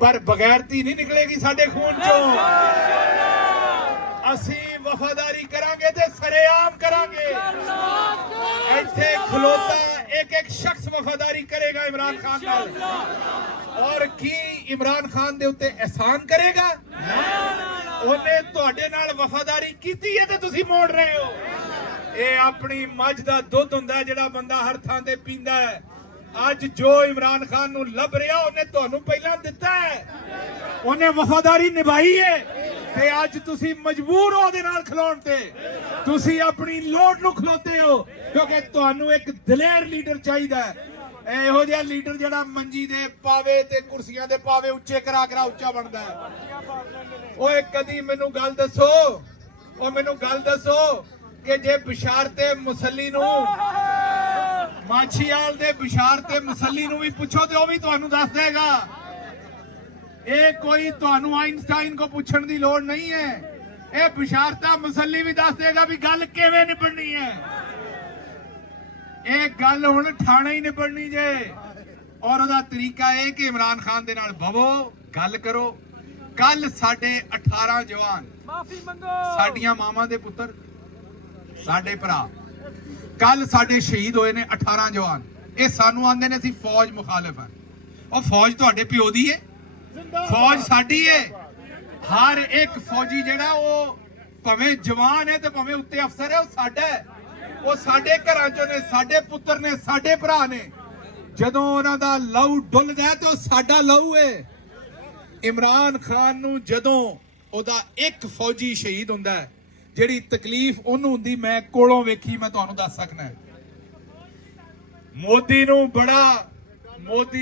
ਪਰ ਬਗੈਰਤੀ ਨਹੀਂ ਨਿਕਲੇਗੀ ਸਾਡੇ ਖੂਨ ਚੋਂ। ਅਸੀਂ ਵਫਾਦਾਰੀ ਕਰਾਂਗੇ ਤੇ ਸਰੇਆਮ ਕਰਾਂਗੇ। ਇੱਥੇ ਖਲੋਤਾ ਇੱਕ ਇੱਕ ਸ਼ਖਸ ਵਫਾਦਾਰੀ ਕਰੇਗਾ ਇਮਰਾਨ ਖਾਨ ਨਾਲ। ਔਰ ਕੀ ਇਮਰਾਨ ਖਾਨ ਦੇ ਉੱਤੇ ਅਹਿਸਾਨ ਕਰੇਗਾ? ਉਹਨੇ ਤੁਹਾਡੇ ਨਾਲ ਵਫਾਦਾਰੀ ਕੀਤੀ ਹੈ ਤੇ ਤੁਸੀਂ ਮੋੜ ਰਹੇ ਹੋ। ਇਹ ਆਪਣੀ ਮੱਝ ਦਾ ਦੁੱਧ ਹੁੰਦਾ ਜਿਹੜਾ ਬੰਦਾ ਹਰ ਥਾਂ ਤੇ ਪੀਂਦਾ ਹੈ। ਅੱਜ ਜੋ ਇਮਰਾਨ ਖਾਨ ਨੂੰ ਲੱਭ ਰਿਹਾ ਉਹਨੇ ਤੁਹਾਨੂੰ ਪਹਿਲਾਂ ਦਿੱਤਾ ਹੈ, ਉਹਨੇ ਵਫਾਦਾਰੀ ਨਿਭਾਈ ਹੈ ਤੇ ਅੱਜ ਤੁਸੀਂ ਮਜਬੂਰ ਹੋ ਉਹਦੇ ਨਾਲ ਖਲੋਣ ਤੇ। ਤੁਸੀਂ ਆਪਣੀ ਲੋੜ ਨੂੰ ਖਲੋਤੇ ਹੋ ਕਿਉਂਕਿ ਤੁਹਾਨੂੰ ਇੱਕ ਦਲੇਰ ਲੀਡਰ ਚਾਹੀਦਾ ਹੈ। ਇਹੋ ਜਿਹਾ ਲੀਡਰ ਜਿਹੜਾ ਮੰਜੀ ਦੇ ਪਾਵੇ ਤੇ ਕੁਰਸੀਆਂ ਦੇ ਪਾਵੇ, ਉੱਚੇ ਕਰਾ ਉੱਚਾ ਬਣਦਾ ਹੈ। ਓਏ ਕਦੀ ਮੈਨੂੰ ਗੱਲ ਦੱਸੋ ਕਿ ਜੇ ਬਿਸ਼ਾਰਤੇ ਮੁਸੱਲੀ ਨੂੰ, ਮਾਛੀਵਾਲ ਦੇ ਬਿਸ਼ਾਰਤੇ ਮੁਸੱਲੀ ਨੂੰ ਵੀ ਪੁੱਛੋ ਤੇ ਉਹ ਵੀ ਤੁਹਾਨੂੰ ਦੱਸ ਦੇਗਾ। ਇਹ ਕੋਈ ਤੁਹਾਨੂੰ ਆਇਨਸਟਾਈਨ ਕੋ ਪੁੱਛਣ ਦੀ ਲੋੜ ਨਹੀਂ ਹੈ। ਇਹ ਬਿਸ਼ਾਰਤਾ ਮੁਸੱਲੀ ਵੀ ਦੱਸ ਦੇਗਾ ਵੀ ਗੱਲ ਕਿਵੇਂ ਨਿਬੜਨੀ ਹੈ। ਇਹ ਗੱਲ ਹੁਣ ਠਾਣੇ ਹੀ ਨਿਬੜਨੀ ਜੇ। ਔਰ ਉਹਦਾ ਤਰੀਕਾ ਇਹ ਕਿ ਇਮਰਾਨ ਖਾਨ ਦੇ ਨਾਲ ਬਵੋ, ਗੱਲ ਕਰੋ। ਕੱਲ ਸਾਡੇ 18 ਜਵਾਨ, ਮਾਫੀ ਮੰਗੋ, ਸਾਡੀਆਂ ਮਾਵਾਂ ਦੇ ਪੁੱਤਰ, ਸਾਡੇ ਭਰਾ ਕੱਲ ਸਾਡੇ ਸ਼ਹੀਦ ਹੋਏ ਨੇ 18 ਜਵਾਨ। ਇਹ ਸਾਨੂੰ ਆਂਦੇ ਨੇ ਅਸੀਂ ਫੌਜ ਮੁਖਾਲਿਫ ਹਾਂ। ਉਹ ਫੌਜ ਤੁਹਾਡੇ ਪਿਓ ਦੀ ਹੈ, ਫੌਜ ਸਾਡੀ ਹੈ। ਹਰ ਇੱਕ ਫੌਜੀ ਜਿਹੜਾ ਉਹ ਭਾਵੇਂ ਜਵਾਨ ਹੈ ਤੇ ਭਾਵੇਂ ਉੱਤੇ ਅਫਸਰ ਹੈ, ਉਹ ਸਾਡਾ ਹੈ। ਉਹ ਸਾਡੇ ਘਰਾਂ ਚੋਂ ਨੇ, ਸਾਡੇ ਪੁੱਤਰ ਨੇ, ਸਾਡੇ ਭਰਾ ਨੇ। ਜਦੋਂ ਉਹਨਾਂ ਦਾ ਲਹੂ ਡੁੱਲਦਾ ਤੇ ਉਹ ਸਾਡਾ ਲਹੂ ਹੈ। ਇਮਰਾਨ ਖਾਨ ਨੂੰ ਜਦੋਂ ਉਹਦਾ ਇੱਕ ਫੌਜੀ ਸ਼ਹੀਦ ਹੁੰਦਾ ਹੈ, ਜਿਹੜੀ ਤਕਲੀਫ ਉਹਨੂੰ ਹੁੰਦੀ ਮੈਂ ਕੋਲੋਂ ਵੇਖੀ, ਮੈਂ ਤੁਹਾਨੂੰ ਦੱਸ ਸਕਦਾ। ਮੋਦੀ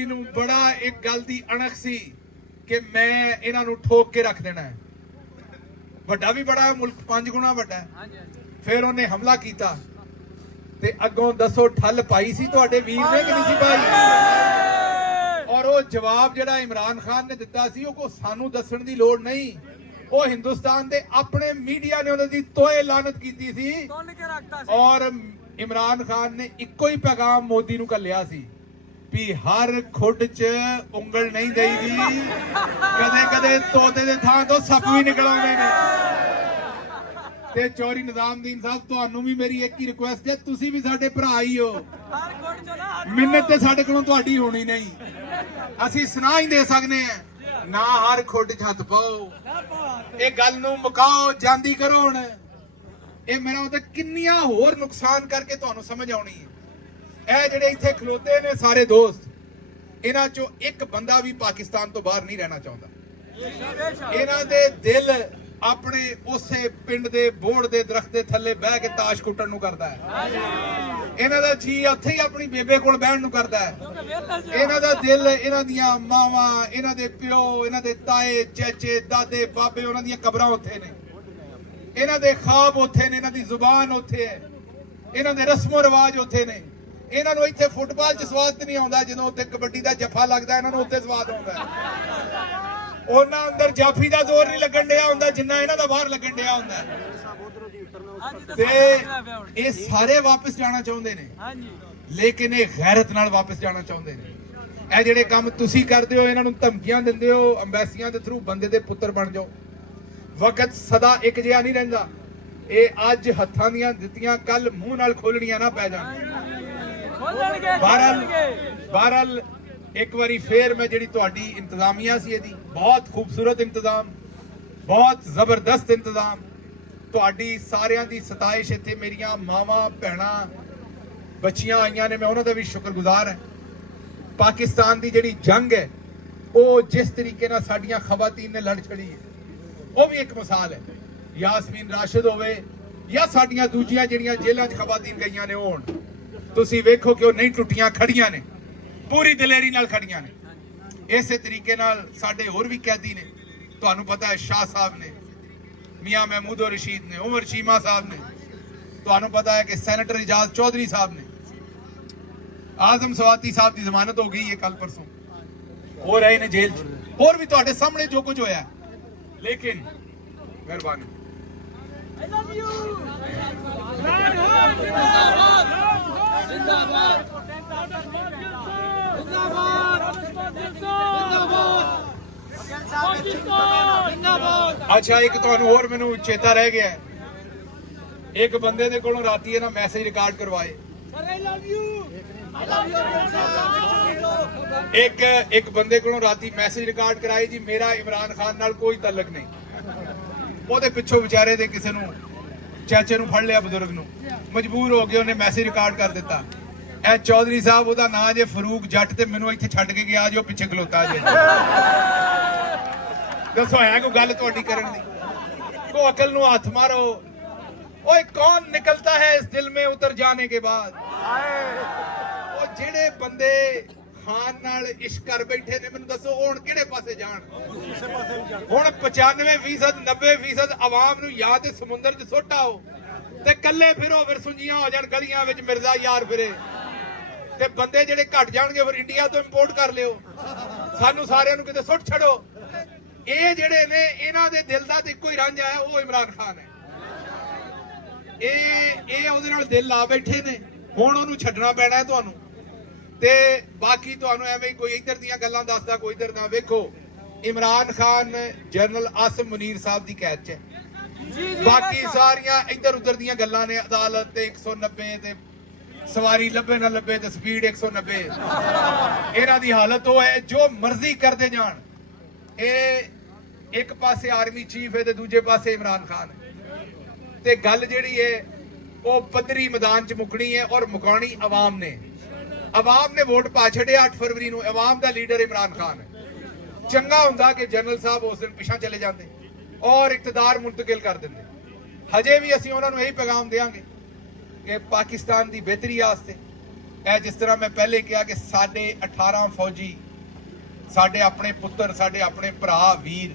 ਨੂੰ ਬੜਾ ਇੱਕ ਗੱਲ ਦੀ ਅਣਖ ਸੀ ਕਿ ਮੈਂ ਇਹਨਾਂ ਨੂੰ ਠੋਕ ਕੇ ਰੱਖ ਦੇਣਾ ਹੈ। ਵੱਡਾ ਵੀ ਬੜਾ ਮੁਲਕ 5 ਗੁਣਾ ਵੱਡਾ ਹੈ। ਫਿਰ ਉਹਨੇ ਹਮਲਾ ਕੀਤਾ ਤੇ ਅੱਗੋਂ ਦੱਸੋ ਠੱਲ ਪਾਈ ਸੀ ਤੁਹਾਡੇ ਵੀਰ ਨੇ ਕਿ ਨਹੀਂ ਸੀ ਪਾਈ? ਔਰ ਉਹ ਜਵਾਬ ਜਿਹੜਾ ਇਮਰਾਨ ਖਾਨ ਨੇ ਦਿੱਤਾ ਸੀ ਉਹ ਕੋ ਸਾਨੂੰ ਦੱਸਣ ਦੀ ਲੋੜ ਨਹੀਂ। ਉਹ ਹਿੰਦੁਸਤਾਨ ਦੇ ਆਪਣੇ ਮੀਡੀਆ ਨੇ ਉਹਨਾਂ ਦੀ ਤੋਏ ਲਾਨਤ ਕੀਤੀ ਸੀ। ਔਰ ਇਮਰਾਨ ਖਾਨ ਨੇ ਇੱਕੋ ਹੀ ਪੈਗਾਮ ਮੋਦੀ ਨੂੰ ਘੱਲਿਆ ਸੀ ਵੀ ਹਰ ਖੁੱਡ 'ਚ ਉਂਗਲ ਨਹੀਂ ਦੇਈਦੀ, ਕਦੇ ਤੋਤੇ ਦੇ ਥਾਂ ਤੋਂ ਸੱਪ ਵੀ ਨਿਕਲ ਆਉਂਦੇ ਨੇ। ਤੇ ਚੌਧਰੀ ਨਿਜ਼ਾਮਦੀਨ ਸਾਹਿਬ, ਤੁਹਾਨੂੰ ਵੀ ਮੇਰੀ ਇੱਕ ਹੀ ਰਿਕੁਐਸਟ ਹੈ, ਤੁਸੀਂ ਵੀ ਸਾਡੇ ਭਰਾ ਹੀ ਹੋ। ਮਿੰਨਤ ਤੇ ਸਾਡੇ ਕੋਲੋਂ ਤੁਹਾਡੀ ਹੋਣੀ ਨਹੀਂ। ਅਸੀਂ ਸੁਣਾ ਹੀ ਦੇ ਸਕਦੇ ਹਾਂ, ਨਾ ਹਰ ਖੁੱਡ 'ਚ ਹੱਥ ਪਾਓ। ਇਹ ਗੱਲ ਨੂੰ ਮੁਕਾਓ, ਜਾਂਦੀ ਕਰੋ। ਹੁਣ ਇਹ ਮੇਰਾ ਉਹ ਕਿੰਨੀਆਂ ਹੋਰ ਨੁਕਸਾਨ ਕਰਕੇ ਤੁਹਾਨੂੰ ਸਮਝ ਆਉਣੀ ਹੈ। ਇਹ ਜਿਹੜੇ ਇੱਥੇ ਖਲੋਤੇ ਨੇ ਸਾਰੇ ਦੋਸਤ, ਇਹਨਾਂ ਚੋਂ ਇੱਕ ਬੰਦਾ ਵੀ ਪਾਕਿਸਤਾਨ ਤੋਂ ਬਾਹਰ ਨਹੀਂ ਰਹਿਣਾ ਚਾਹੁੰਦਾ। ਇਹਨਾਂ ਦੇ ਦਿਲ ਆਪਣੇ ਉਸੇ ਪਿੰਡ ਦੇ ਬੋੜ ਦੇ ਦਰਖਤ ਦੇ ਥੱਲੇ ਬਹਿ ਕੇ ਤਾਸ਼ ਕੁੱਟਣ ਨੂੰ ਕਰਦਾ ਹੈ। ਇਹਨਾਂ ਦਾ ਜੀ ਉੱਥੇ ਹੀ ਆਪਣੀ ਬੇਬੇ ਕੋਲ ਬਹਿਣ ਨੂੰ ਕਰਦਾ ਹੈ। ਇਹਨਾਂ ਦਾ ਦਿਲ, ਇਹਨਾਂ ਦੀਆਂ ਮਾਵਾਂ, ਇਹਨਾਂ ਦੇ ਪਿਓ, ਇਹਨਾਂ ਦੇ ਤਾਏ, ਚਾਚੇ, ਦਾਦੇ, ਬਾਬੇ, ਉਹਨਾਂ ਦੀਆਂ ਕਬਰਾਂ ਉੱਥੇ ਨੇ। ਇਹਨਾਂ ਦੇ ਖਾਬ ਉੱਥੇ ਨੇ, ਇਹਨਾਂ ਦੀ ਜ਼ੁਬਾਨ ਉੱਥੇ ਹੈ, ਇਹਨਾਂ ਦੇ ਰਸਮੋ ਰਿਵਾਜ ਉੱਥੇ ਨੇ। ਇਹਨਾਂ ਨੂੰ ਇੱਥੇ ਫੁੱਟਬਾਲ 'ਚ ਸਵਾਦ ਨਹੀਂ ਆਉਂਦਾ, ਜਦੋਂ ਉੱਥੇ ਕਬੱਡੀ ਦਾ ਜੱਫਾ ਲੱਗਦਾ ਇਹਨਾਂ ਨੂੰ ਉੱਥੇ ਸਵਾਦ ਆਉਂਦਾ। ਉਹਨਾਂ ਅੰਦਰ ਜਾਫੀ ਦਾ ਜ਼ੋਰ ਨਹੀਂ ਲੱਗਣ ਡਿਆ ਹੁੰਦਾ ਜਿੰਨਾ ਇਹਨਾਂ ਦਾ ਬਾਹਰ ਲੱਗਣ ਡਿਆ ਹੁੰਦਾ। ਤੇ ਇਹ ਸਾਰੇ ਵਾਪਸ ਜਾਣਾ ਚਾਹੁੰਦੇ ਨੇ, ਲੇਕਿਨ ਇਹ ਗੈਰਤ ਨਾਲ ਵਾਪਸ ਜਾਣਾ ਚਾਹੁੰਦੇ ਨੇ। ਇਹ ਜਿਹੜੇ ਕੰਮ ਤੁਸੀਂ ਕਰਦੇ ਹੋ, ਇਹਨਾਂ ਨੂੰ ਧਮਕੀਆਂ ਦਿੰਦੇ ਹੋ, ਅੰਬੈਸੀਆਂ ਦੇ ਥਰੂ ਬੰਦੇ ਦੇ ਪੁੱਤਰ ਬਣ ਜਾਓ। ਵਕਤ ਸਦਾ ਇੱਕ ਜਿਹਾ ਨਹੀਂ ਰਹਿੰਦਾ। ਇਹ ਅੱਜ ਹੱਥਾਂ ਦੀਆਂ ਦਿੱਤੀਆਂ ਕੱਲ ਮੂੰਹ ਨਾਲ ਖੋਲਣੀਆਂ ਨਾ ਪੈ ਜਾਣ। ਬਹਰਹਾਲ ਇੱਕ ਵਾਰੀ ਫੇਰ ਮੈਂ ਜਿਹੜੀ ਤੁਹਾਡੀ ਇੰਤਜ਼ਾਮੀਆ ਸੀ, ਇਹਦੀ ਬਹੁਤ ਖੂਬਸੂਰਤ ਇੰਤਜ਼ਾਮ, ਬਹੁਤ ਜ਼ਬਰਦਸਤ ਇੰਤਜ਼ਾਮ, ਤੁਹਾਡੀ ਸਾਰਿਆਂ ਦੀ ਸਤਾਇਸ਼ ਇੱਥੇ ਮੇਰੀਆਂ ਮਾਵਾਂ, ਭੈਣਾਂ, ਬੱਚੀਆਂ ਆਈਆਂ ਨੇ, ਮੈਂ ਉਹਨਾਂ ਦਾ ਵੀ ਸ਼ੁਕਰਗੁਜ਼ਾਰ ਹਾਂ। ਪਾਕਿਸਤਾਨ ਦੀ ਜਿਹੜੀ ਜੰਗ ਹੈ, ਉਹ ਜਿਸ ਤਰੀਕੇ ਨਾਲ ਸਾਡੀਆਂ ਖਵਾਤੀਨ ਨੇ ਲੜ ਛੜੀ ਹੈ, ਉਹ ਵੀ ਇੱਕ ਮਿਸਾਲ ਹੈ। ਯਾਸਮੀਨ ਰਾਸ਼ਿਦ ਹੋਵੇ ਜਾਂ ਸਾਡੀਆਂ ਦੂਜੀਆਂ ਜਿਹੜੀਆਂ ਜੇਲ੍ਹਾਂ 'ਚ ਖਵਾਤੀਨ ਗਈਆਂ ਨੇ, ਹੋਣ ਤੁਸੀਂ ਵੇਖੋ ਕਿ ਉਹ ਨਹੀਂ ਟੁੱਟੀਆਂ, ਖੜੀਆਂ ਨੇ, ਪੂਰੀ ਦਲੇਰੀ ਨਾਲ ਖੜੀਆਂ ਨੇ। ਇਸੇ ਤਰੀਕੇ ਨਾਲ ਸਾਡੇ ਹੋਰ ਵੀ ਕੈਦੀ ਨੇ, ਤੁਹਾਨੂੰ ਪਤਾ ਹੈ ਸ਼ਾਹ ਸਾਹਿਬ ਨੇ, मियां महमूद और रशीद ने, उमर चीमा साहब ने, ਤੁਹਾਨੂੰ पता है कि सैनेटर इजाज चौधरी साहब ने, आजम सवाती साहब की जमानत हो गई है कल परसों, हो रहे ने जेल च, और भी ਤੁਹਾਡੇ सामने जो कुछ होया, लेकिन मेहरबानी I love you. अच्छा एक ਤੁਹਾਨੂੰ ਹੋਰ ਮੈਨੂੰ ਚੇਤਾ ਰਹਿ ਗਿਆ, ਇੱਕ ਬੰਦੇ ਦੇ ਕੋਲੋਂ ਰਾਤੀ ਇਹਨਾਂ ਮੈਸੇਜ ਰਿਕਾਰਡ ਕਰਵਾਏ, ਇੱਕ ਬੰਦੇ ਕੋਲੋਂ ਰਾਤੀ ਮੈਸੇਜ ਰਿਕਾਰਡ ਕਰਾਏ ਜੀ, ਮੇਰਾ ਇਮਰਾਨ ਖਾਨ ਨਾਲ ਕੋਈ ਤਾਲੁਕ ਨਹੀਂ। ਉਹਦੇ ਪਿੱਛੋਂ ਵਿਚਾਰੇ ਦੇ ਕਿਸੇ ਨੂੰ ਚਾਚੇ ਨੂੰ ਫੜ ਲਿਆ, ਬਜ਼ੁਰਗ ਨੂੰ, ਮਜਬੂਰ ਹੋ ਕੇ ਉਹਨੇ ਮੈਸੇਜ ਰਿਕਾਰਡ ਕਰ ਦਿੱਤਾ। ਇਹ ਚੌਧਰੀ ਸਾਹਿਬ ਉਹਦਾ ਨਾਂ ਜੇ ਫਰੂਕ ਜੱਟ, ਤੇ ਮੈਨੂੰ ਇੱਥੇ ਛੱਡ ਕੇ ਗਿਆ ਜੋ ਪਿੱਛੇ ਖਲੋਤਾ ਜੇ। ਦੱਸੋ ਹੈ ਕੋਈ ਗੱਲ ਤੁਹਾਡੀ ਕਰਨ ਦੀ? ਕੋ ਅਕਲ ਨੂੰ ਹੱਥ ਮਾਰੋ। ओए कौन निकलता है इस दिल में उतर जाने के बाद? ਉਹ ਜਿਹੜੇ ਬੰਦੇ ਖਾਨ ਨਾਲ ਇਸ਼ਕ ਕਰ ਬੈਠੇ ਨੇ, ਮੈਨੂੰ ਦੱਸੋ ਹੁਣ ਕਿਹੜੇ ਪਾਸੇ ਜਾਣ? ਹੁਣ 95% 90% ਆਵਾਮ ਨੂੰ ਜਾਂ ਤੇ ਸਮੁੰਦਰ 'ਚ ਸੁੱਟ ਆਓ ਤੇ ਕੱਲੇ ਫਿਰੋ, ਫਿਰ ਸੁੰਜੀਆਂ ਹੋ ਜਾਣ ਗਲੀਆਂ ਵਿੱਚ, ਮਿਰਜ਼ਾ ਯਾਰ ਫਿਰੇ, ਤੇ ਬੰਦੇ ਜਿਹੜੇ ਘਟ ਜਾਣਗੇ ਫਿਰ ਇੰਡੀਆ ਤੋਂ ਇੰਪੋਰਟ ਕਰ ਲਿਓ, ਸਾਨੂੰ ਸਾਰਿਆਂ ਨੂੰ ਕਿਤੇ ਸੁੱਟ ਛੱਡੋ। ਇਹ ਜਿਹੜੇ ਨੇ ਇਹਨਾਂ ਦੇ ਦਿਲ ਦਾ ਤੇ ਇੱਕੋ ਹੀ ਰੰਜ ਆਇਆ, ਉਹ ਇਮਰਾਨ ਖਾਨ ਹੈ। ਇਹ ਉਹਦੇ ਨਾਲ ਦਿਲ ਲਾ ਬੈਠੇ ਨੇ, ਹੁਣ ਉਹਨੂੰ ਛੱਡਣਾ ਪੈਣਾ ਤੁਹਾਨੂੰ। ਤੇ ਬਾਕੀ ਤੁਹਾਨੂੰ ਐਵੇਂ ਕੋਈ ਇੱਧਰ ਦੀਆਂ ਗੱਲਾਂ ਦੱਸਦਾ, ਕੋਈ ਇੱਧਰ ਨਾ। ਵੇਖੋ ਇਮਰਾਨ ਖਾਨ ਜਨਰਲ ਆਸਿਮ ਮੁਨੀਰ ਸਾਹਿਬ ਦੀ ਕੈਦ 'ਚ ਹੈ, ਬਾਕੀ ਸਾਰੀਆਂ ਇੱਧਰ ਉੱਧਰ ਦੀਆਂ ਗੱਲਾਂ ਨੇ, ਅਦਾਲਤ ਤੇ 190 ਤੇ ਸਵਾਰੀ ਲੱਭੇ ਨਾ ਲੱਭੇ ਤੇ ਸਪੀਡ 190, ਇਹਨਾਂ ਦੀ ਹਾਲਤ ਉਹ ਹੈ ਜੋ ਮਰਜ਼ੀ ਕਰਦੇ ਜਾਣ। ਇਹ ਇੱਕ ਪਾਸੇ ਆਰਮੀ ਚੀਫ ਹੈ ਤੇ ਦੂਜੇ ਪਾਸੇ ਇਮਰਾਨ ਖਾਨ ਹੈ, ਤੇ ਗੱਲ ਜਿਹੜੀ ਹੈ ਉਹ ਪੱਧਰੀ ਮੈਦਾਨ 'ਚ ਮੁੱਕਣੀ ਹੈ ਔਰ ਮੁਕਾਉਣੀ ਆਵਾਮ ਨੇ। ਆਵਾਮ ਨੇ ਵੋਟ ਪਾ ਛੱਡਿਆ 8 ਫਰਵਰੀ ਨੂੰ, ਆਵਾਮ ਦਾ ਲੀਡਰ ਇਮਰਾਨ ਖਾਨ ਹੈ। ਚੰਗਾ ਹੁੰਦਾ ਕਿ ਜਨਰਲ ਸਾਹਿਬ ਉਸ ਦਿਨ ਪਿਛਾਂ ਚਲੇ ਜਾਂਦੇ ਔਰ ਇਕਤਦਾਰ ਮੁੰਤਕਿਲ ਕਰ ਦਿੰਦੇ। ਹਜੇ ਵੀ ਅਸੀਂ ਉਹਨਾਂ ਨੂੰ ਇਹੀ ਪੈਗਾਮ ਦੇਵਾਂਗੇ ਕਿ ਪਾਕਿਸਤਾਨ ਦੀ ਬਿਹਤਰੀ ਵਾਸਤੇ, ਇਹ ਜਿਸ ਤਰ੍ਹਾਂ ਮੈਂ ਪਹਿਲੇ ਕਿਹਾ ਕਿ ਸਾਡੇ 18 ਫੌਜੀ, ਸਾਡੇ ਆਪਣੇ ਪੁੱਤਰ, ਸਾਡੇ ਆਪਣੇ ਭਰਾ ਵੀਰ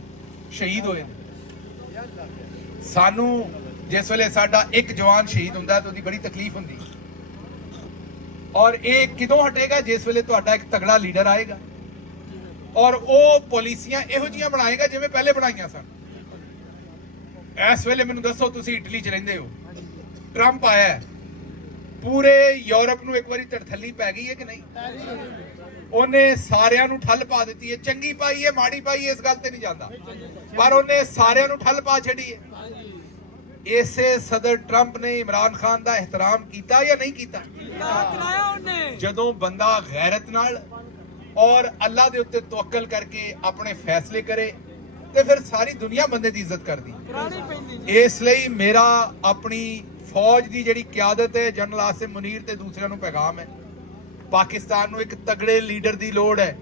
ਸ਼ਹੀਦ ਹੋਏ ਨੇ। ਸਾਨੂੰ ਜਿਸ ਵੇਲੇ ਸਾਡਾ ਇੱਕ ਜਵਾਨ ਸ਼ਹੀਦ ਹੁੰਦਾ ਤਾਂ ਉਹਦੀ ਬੜੀ ਤਕਲੀਫ ਹੁੰਦੀ, ਔਰ ਇਹ ਕਿਦੋਂ ਹਟੇਗਾ? ਜਿਸ ਵੇਲੇ ਤੁਹਾਡਾ ਇੱਕ ਤਗੜਾ ਲੀਡਰ ਆਏਗਾ ਔਰ ਉਹ ਪਾਲਿਸੀਆਂ ਇਹੋ ਜਿਹੀਆਂ ਬਣਾਏਗਾ ਜਿਵੇਂ ਪਹਿਲੇ ਬਣਾਈਆਂ ਸਨ। ਇਸ ਵੇਲੇ ਮੈਨੂੰ ਦੱਸੋ, ਤੁਸੀਂ ਇਟਲੀ 'ਚ ਰਹਿੰਦੇ ਹੋ, ਟਰੰਪ ਆਇਆ, ਪੂਰੇ ਯੂਰਪ ਨੂੰ ਇੱਕ ਵਾਰੀ ਤੜਥੱਲੀ ਪੈ ਗਈ ਹੈ ਕਿ ਨਹੀਂ? ਉਹਨੇ ਸਾਰਿਆਂ ਨੂੰ ਠੱਲ ਪਾ ਦਿੱਤੀ ਹੈ, ਚੰਗੀ ਪਾਈ ਹੈ ਮਾੜੀ ਪਾਈ ਹੈ ਇਸ ਗੱਲ ਤੇ ਨਹੀਂ ਜਾਂਦਾ, ਪਰ ਉਹਨੇ ਸਾਰਿਆਂ ਨੂੰ ਠੱਲ ਪਾ ਛੱਡੀ ਹੈ। ਇਸੇ ਸਦਰ ਟਰੰਪ ਨੇ ਇਮਰਾਨ ਖਾਨ ਦਾ ਇਹਤਰਾਮ ਕੀਤਾ ਜਾਂ ਨਹੀਂ ਕੀਤਾ? ਜਦੋਂ ਬੰਦਾ ਗੈਰਤ ਨਾਲ ਔਰ ਅੱਲਾ ਦੇ ਉੱਤੇ ਤਵੱਕਲ ਕਰਕੇ ਆਪਣੇ ਫੈਸਲੇ ਕਰੇ ਤੇ ਫਿਰ ਸਾਰੀ ਦੁਨੀਆ ਬੰਦੇ ਦੀ ਇੱਜ਼ਤ ਕਰਦੀ। ਇਸ ਲਈ ਮੇਰਾ ਆਪਣੀ ਫੌਜ ਦੀ ਜਿਹੜੀ ਕਿਆਦਤ ਹੈ, ਜਨਰਲ ਆਸਿਮ ਮੁਨੀਰ ਤੇ ਦੂਸਰਿਆਂ ਨੂੰ ਪੈਗਾਮ ਹੈ, ਪਾਕਿਸਤਾਨ ਨੂੰ ਇੱਕ ਤਗੜੇ ਲੀਡਰ ਦੀ ਲੋੜ ਹੈ।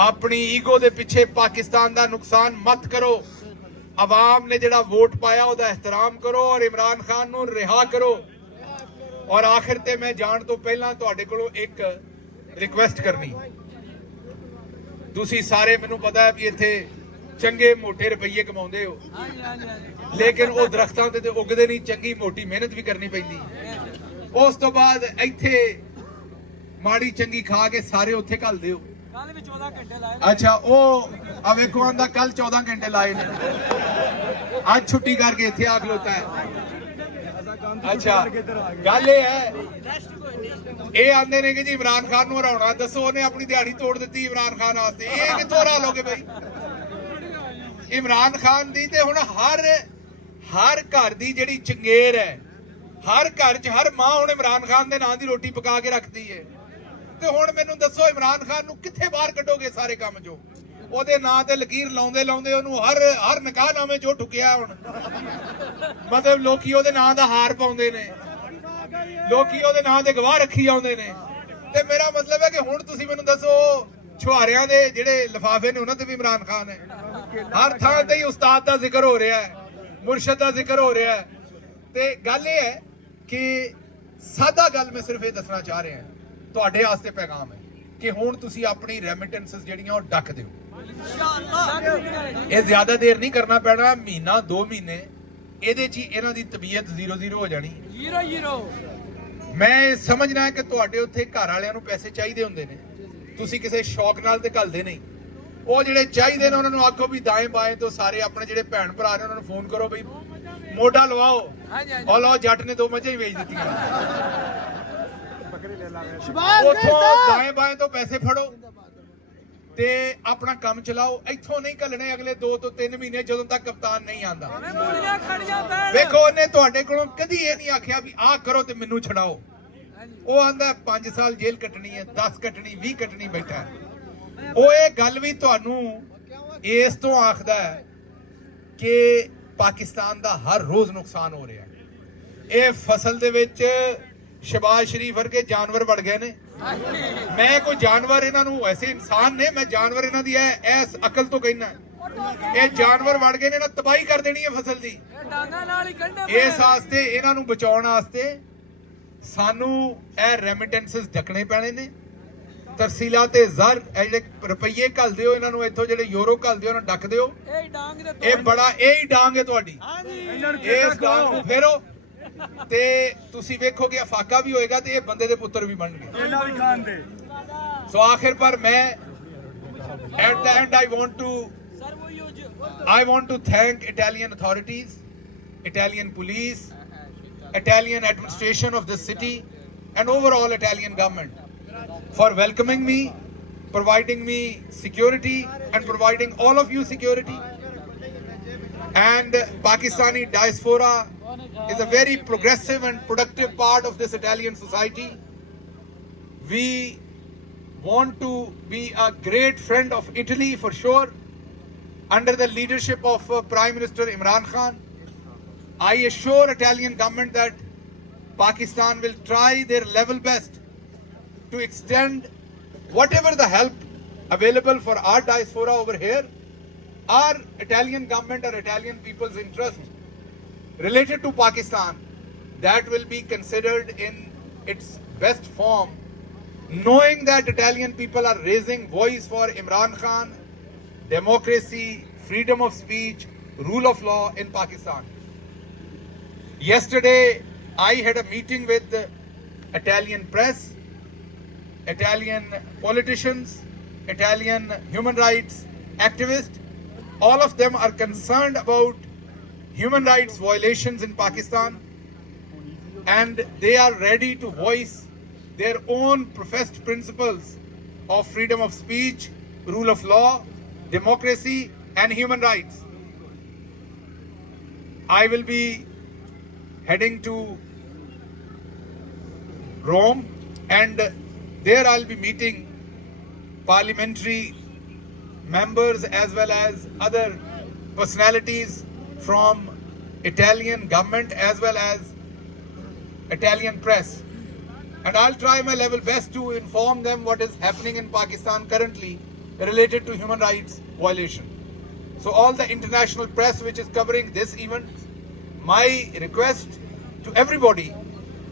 ਆਪਣੀ ਈਗੋ ਦੇ ਪਿੱਛੇ ਪਾਕਿਸਤਾਨ ਦਾ ਨੁਕਸਾਨ ਮਤ ਕਰੋ। ਆਵਾਮ ਨੇ ਜਿਹੜਾ ਵੋਟ ਪਾਇਆ ਉਹਦਾ ਇਹਤਰਾਮ ਕਰੋ ਔਰ ਇਮਰਾਨ ਖਾਨ ਨੂੰ ਰਿਹਾ ਕਰੋ। ਔਰ ਆਖਿਰ ਤੇ ਮੈਂ ਜਾਣ ਤੋਂ ਪਹਿਲਾਂ ਤੁਹਾਡੇ ਕੋਲੋਂ ਇੱਕ ਰਿਕੁਐਸਟ ਕਰਨੀ। ਤੁਸੀਂ ਸਾਰੇ, ਮੈਨੂੰ ਪਤਾ ਹੈ ਵੀ ਇੱਥੇ ਚੰਗੇ ਮੋਟੇ ਰੁਪਈਏ ਕਮਾਉਂਦੇ ਹੋ, ਲੇਕਿਨ ਉਹ ਦਰਖਤਾਂ ਤੇ ਉੱਗਦੇ ਨਹੀਂ, ਚੰਗੀ ਮੋਟੀ ਮਿਹਨਤ ਵੀ ਕਰਨੀ ਪੈਂਦੀ। ਉਸ ਤੋਂ ਬਾਅਦ ਇੱਥੇ ਮਾੜੀ ਚੰਗੀ ਖਾ ਕੇ ਸਾਰੇ ਉੱਥੇ ਘੱਲਦੇ ਹੋ। ਕੱਲ ਵੀ 14 ਘੰਟੇ ਲਾਏ। ਅੱਛਾ, ਉਹ ਆ ਵੇਖੋ ਆਂਦਾ ਕੱਲ 14 ਘੰਟੇ ਲਾਏ ਨੇ, ਅੱਜ ਛੁੱਟੀ ਕਰਕੇ ਇੱਥੇ ਆ ਖਲੋਤਾ ਹੈ। ਅੱਛਾ, ਗੱਲ ਇਹ ਹੈ, ਇਹ ਆਂਦੇ ਨੇ ਕਿ ਜੀ ਇਮਰਾਨ ਖਾਨ ਨੂੰ ਹਰਾਉਣਾ। ਦੱਸੋ, ਉਹਨੇ ਆਪਣੀ ਦਿਹਾੜੀ ਤੋੜ ਦਿੱਤੀ ਇਮਰਾਨ ਖਾਨ ਵਾਸਤੇ, ਇਹ ਕਿੱਥੋਂ ਹਰਾ ਲੋਗੇ ਬਈ ਇਮਰਾਨ ਖਾਨ ਦੀ? ਤੇ ਹੁਣ ਹਰ ਘਰ ਦੀ ਜਿਹੜੀ ਚੰਗੇਰ ਹੈ, ਹਰ ਘਰ 'ਚ ਹਰ ਮਾਂ ਹੁਣ ਇਮਰਾਨ ਖਾਨ ਦੇ ਨਾਂ ਦੀ ਰੋਟੀ ਪਕਾ ਕੇ ਰੱਖਦੀ ਹੈ। ਤੇ ਹੁਣ ਮੈਨੂੰ ਦੱਸੋ, ਇਮਰਾਨ ਖਾਨ ਨੂੰ ਕਿੱਥੇ ਬਾਹਰ ਕੱਢੋਗੇ ਸਾਰੇ ਕੰਮ ਚੋਂ? ਉਹਦੇ ਨਾਂ ਤੇ ਲਕੀਰ ਲਾਉਂਦੇ ਲਾਉਂਦੇ ਉਹਨੂੰ ਹਰ ਨਿਕਾਹਨਾਮੇ ਚੋਂ ਠੁਕਿਆ। ਹੁਣ ਮਤਲਬ ਲੋਕੀ ਉਹਦੇ ਨਾਂ ਦਾ ਹਾਰ ਪਾਉਂਦੇ ਨੇ, ਲੋਕੀ ਉਹਦੇ ਨਾਂ ਤੇ ਗਵਾਹ ਰੱਖੀ ਆਉਂਦੇ ਨੇ। ਤੇ ਮੇਰਾ ਮਤਲਬ ਹੈ ਕਿ ਹੁਣ ਤੁਸੀਂ ਮੈਨੂੰ ਦੱਸੋ, ਛੁਹਾਰਿਆਂ ਦੇ ਜਿਹੜੇ ਲਿਫਾਫੇ ਨੇ ਉਹਨਾਂ ਤੇ ਵੀ ਇਮਰਾਨ ਖਾਨ ਹੈ। ਹਰ ਥਾਂ ਤੇ ਹੀ ਉਸਤਾਦ ਦਾ ਜ਼ਿਕਰ ਹੋ ਰਿਹਾ ਹੈ, ਮੁਰਸ਼ਦ ਦਾ ਜ਼ਿਕਰ ਹੋ ਰਿਹਾ ਹੈ। ਤੇ ਗੱਲ ਇਹ ਹੈ ਕਿ ਸਾਦਾ ਗੱਲ ਮੈਂ ਸਿਰਫ ਇਹ ਦੱਸਣਾ ਚਾਹ ਰਿਹਾ, ਤੁਹਾਡੇ ਵਾਸਤੇ ਪੈਗਾਮ ਹੈ ਕਿ ਹੁਣ ਤੁਸੀਂ ਆਪਣੀ ਰੈਮਿਟੈਂਸਸ ਜਿਹੜੀਆਂ ਉਹ ਡੱਕ ਦਿਓ। ਇਹ ਜ਼ਿਆਦਾ ਦੇਰ ਨਹੀਂ ਕਰਨਾ ਪੈਣਾ, ਮਹੀਨਾ 2 ਮਹੀਨੇ ਇਹਦੇ 'ਚ ਹੀ ਇਹਨਾਂ ਦੀ ਤਬੀਅਤ 0-0 ਹੋ ਜਾਣੀ। 0-0 ਮੈਂ ਇਹ ਸਮਝਣਾ ਹੈ ਕਿ ਤੁਹਾਡੇ ਉੱਥੇ ਘਰ ਵਾਲਿਆਂ ਨੂੰ ਪੈਸੇ ਚਾਹੀਦੇ ਹੁੰਦੇ ਨੇ, ਤੁਸੀਂ ਕਿਸੇ ਸ਼ੌਕ ਨਾਲ ਤੇ ਘੱਲਦੇ ਨਹੀਂ। ਉਹ ਜਿਹੜੇ ਚਾਹੀਦੇ ਨੇ ਉਹਨਾਂ ਨੂੰ ਆਖੋ ਵੀ ਦਾएं ਬਾएं ਤੋਂ ਸਾਰੇ ਆਪਣੇ ਜਿਹੜੇ ਭੈਣ ਭਰਾ ਨੇ ਉਹਨਾਂ ਨੂੰ ਫੋਨ ਕਰੋ ਬਈ ਮੋਢਾ ਲਵਾਓ। ਉਹ ਲਓ ਜੱਟ ਨੇ 2 ਮੱਝਾਂ ਹੀ ਵੇਚ ਦਿੱਤੀਆਂ। ਉਥੋਂ ਦਾएं ਬਾएं ਤੋਂ ਪੈਸੇ ਫੜੋ ਤੇ ਆਪਣਾ ਕੰਮ ਚਲਾਓ। ਇੱਥੋਂ ਨਹੀਂ ਘੱਲਣੇ ਅਗਲੇ 2 ਤੋਂ 3 ਮਹੀਨੇ ਜਦੋਂ ਤੱਕ ਕਪਤਾਨ ਨਹੀਂ ਆਂਦਾ। ਵੇਖੋ ਉਹਨੇ ਤੁਹਾਡੇ ਕੋਲੋਂ ਕਦੀ ਇਹ ਨਹੀਂ ਆਖਿਆ ਵੀ ਆਹ ਕਰੋ ਤੇ ਮੈਨੂੰ ਛਡਾਓ। ਉਹ ਆਂਦਾ 5 ਸਾਲ ਜੇਲ੍ਹ ਕੱਟਣੀ ਹੈ, 10 ਕੱਟਣੀ, 20 ਕੱਟਣੀ ਬੈਠਾ। ਉਹ ਇਹ ਗੱਲ ਵੀ ਤੁਹਾਨੂੰ ਇਸ ਤੋਂ ਆਖਦਾ ਹੈ ਕਿ ਪਾਕਿਸਤਾਨ ਦਾ ਹਰ ਰੋਜ਼ ਨੁਕਸਾਨ ਹੋ ਰਿਹਾ ਹੈ। ਇਹ ਫਸਲ ਦੇ ਵਿੱਚ ਸ਼ਬਾਜ਼ ਸ਼ਰੀਫ ਵਰਗੇ ਜਾਨਵਰ ਵੜ ਗਏ ਨੇ। ਮੈਂ ਕੋਈ ਜਾਨਵਰ ਇਹਨਾਂ ਨੂੰ ਵੈਸੇ ਇਨਸਾਨ ਨੇ, ਮੈਂ ਜਾਨਵਰ ਇਹਨਾਂ ਦੀ ਐਸ ਅਕਲ ਤੋਂ ਕਹਿਣਾ ਇਹ ਜਾਨਵਰ ਵੜ ਗਏ ਨੇ ਨਾ, ਤਬਾਹੀ ਕਰ ਦੇਣੀ ਹੈ ਫਸਲ ਦੀ। ਇਸ ਵਾਸਤੇ ਇਹਨਾਂ ਨੂੰ ਬਚਾਉਣ ਵਾਸਤੇ ਸਾਨੂੰ ਇਹ ਰੈਮਿਟੈਂਸਸ ਡੱਕਣੇ ਪੈਣੇ ਨੇ। ਤਰਸੀਲਾ ਤੇ ਜ਼ਰ ਜਿਹੜੇ ਰੁਪਈਏ ਘੱਲਦੇ ਹੋ ਇਹਨਾਂ ਨੂੰ, ਇੱਥੋਂ ਜਿਹੜੇ ਯੂਰੋ ਘੱਲਦੇ ਹੋ ਉਹਨਾਂ ਡੱਕ ਦਿਓ। ਇਹ ਬੜਾ ਇਹ ਹੀ ਡਾਂਗ ਹੈ ਤੁਹਾਡੀ, ਇਸ ਡਾਂਗ ਨੂੰ ਫੇਰੋ ਤੇ ਤੁਸੀਂ ਵੇਖੋਗੇ ਅਫਾਕਾ ਵੀ ਹੋਏਗਾ ਤੇ ਇਹ ਬੰਦੇ ਦੇ ਪੁੱਤਰ ਵੀ ਬਣਨਗੇ। ਸੋ ਆਖਿਰ ਪਰ ਮੈਂ at the end I want to thank Italian authorities, Italian police, Italian administration of this city and overall Italian government for welcoming me, providing me security and providing all of you security. And Pakistani diaspora is a very progressive and productive part of this Italian society. We want to be a great friend of Italy for sure, under the leadership of Prime Minister Imran Khan. I assure Italian government that Pakistan will try their level best to extend whatever the help available for our diaspora over here. Our Italian government or Italian people's interest related to Pakistan, that will be considered in its best form, knowing that Italian people are raising voice for Imran Khan, democracy, freedom of speech, rule of law in Pakistan. Yesterday, I had a meeting with the Italian press, Italian politicians, Italian human rights activists. All of them are concerned about human rights violations in Pakistan, and they are ready to voice their own professed principles of freedom of speech, rule of law, democracy and human rights. I will be heading to Rome, and there I'll be meeting parliamentary members as well as other personalities from Italian government as well as Italian press. And I'll try my level best to inform them what is happening in Pakistan currently related to human rights violation. So all the international press which is covering this event, my request to everybody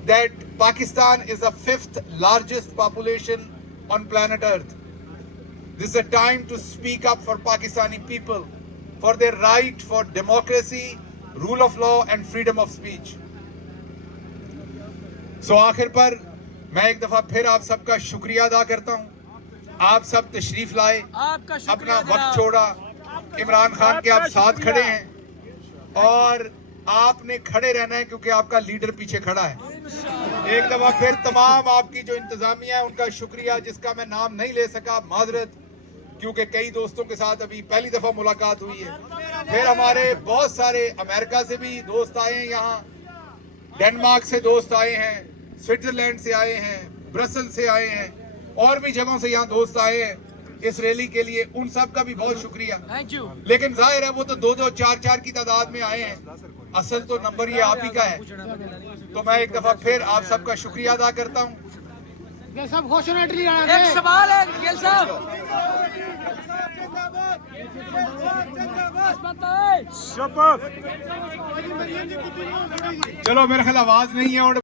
that Pakistan is the 5th largest population on planet Earth. This is a time to speak up for Pakistani people, for their right for democracy, rule of law and freedom of speech. So आखिर पर मैं एक दफा फिर आप सबका शुक्रिया अदा करता हूँ। आप सब तशरीफ लाए, अपना वक्त छोड़ा, इमरान खान के आप साथ खड़े हैं और आपने खड़े रहना है क्योंकि आपका लीडर पीछे खड़ा है। एक दफा फिर तमाम आपकी जो इंतजामिया है उनका शुक्रिया, जिसका मैं नाम नहीं ले सका, माजरत, क्योंकि कई दोस्तों के साथ अभी पहली दफा मुलाकात हुई है। फिर हमारे बहुत सारे अमेरिका से भी दोस्त आए हैं, यहाँ डेनमार्क से दोस्त आए हैं, स्विट्जरलैंड से आए हैं, ब्रसेल से आए हैं, और भी जगहों से यहाँ दोस्त आए हैं इस रैली के लिए। उन सब का भी बहुत शुक्रिया। लेकिन जाहिर है वो तो 2-2, 4-4 की तादाद में आए हैं, असल तो नंबर ये आप ही का है। तो मैं एक दफा फिर आप सबका शुक्रिया अदा करता हूँ। एक सवाल है गिल साहब, चलो मेरे ख्याल आवाज नहीं है और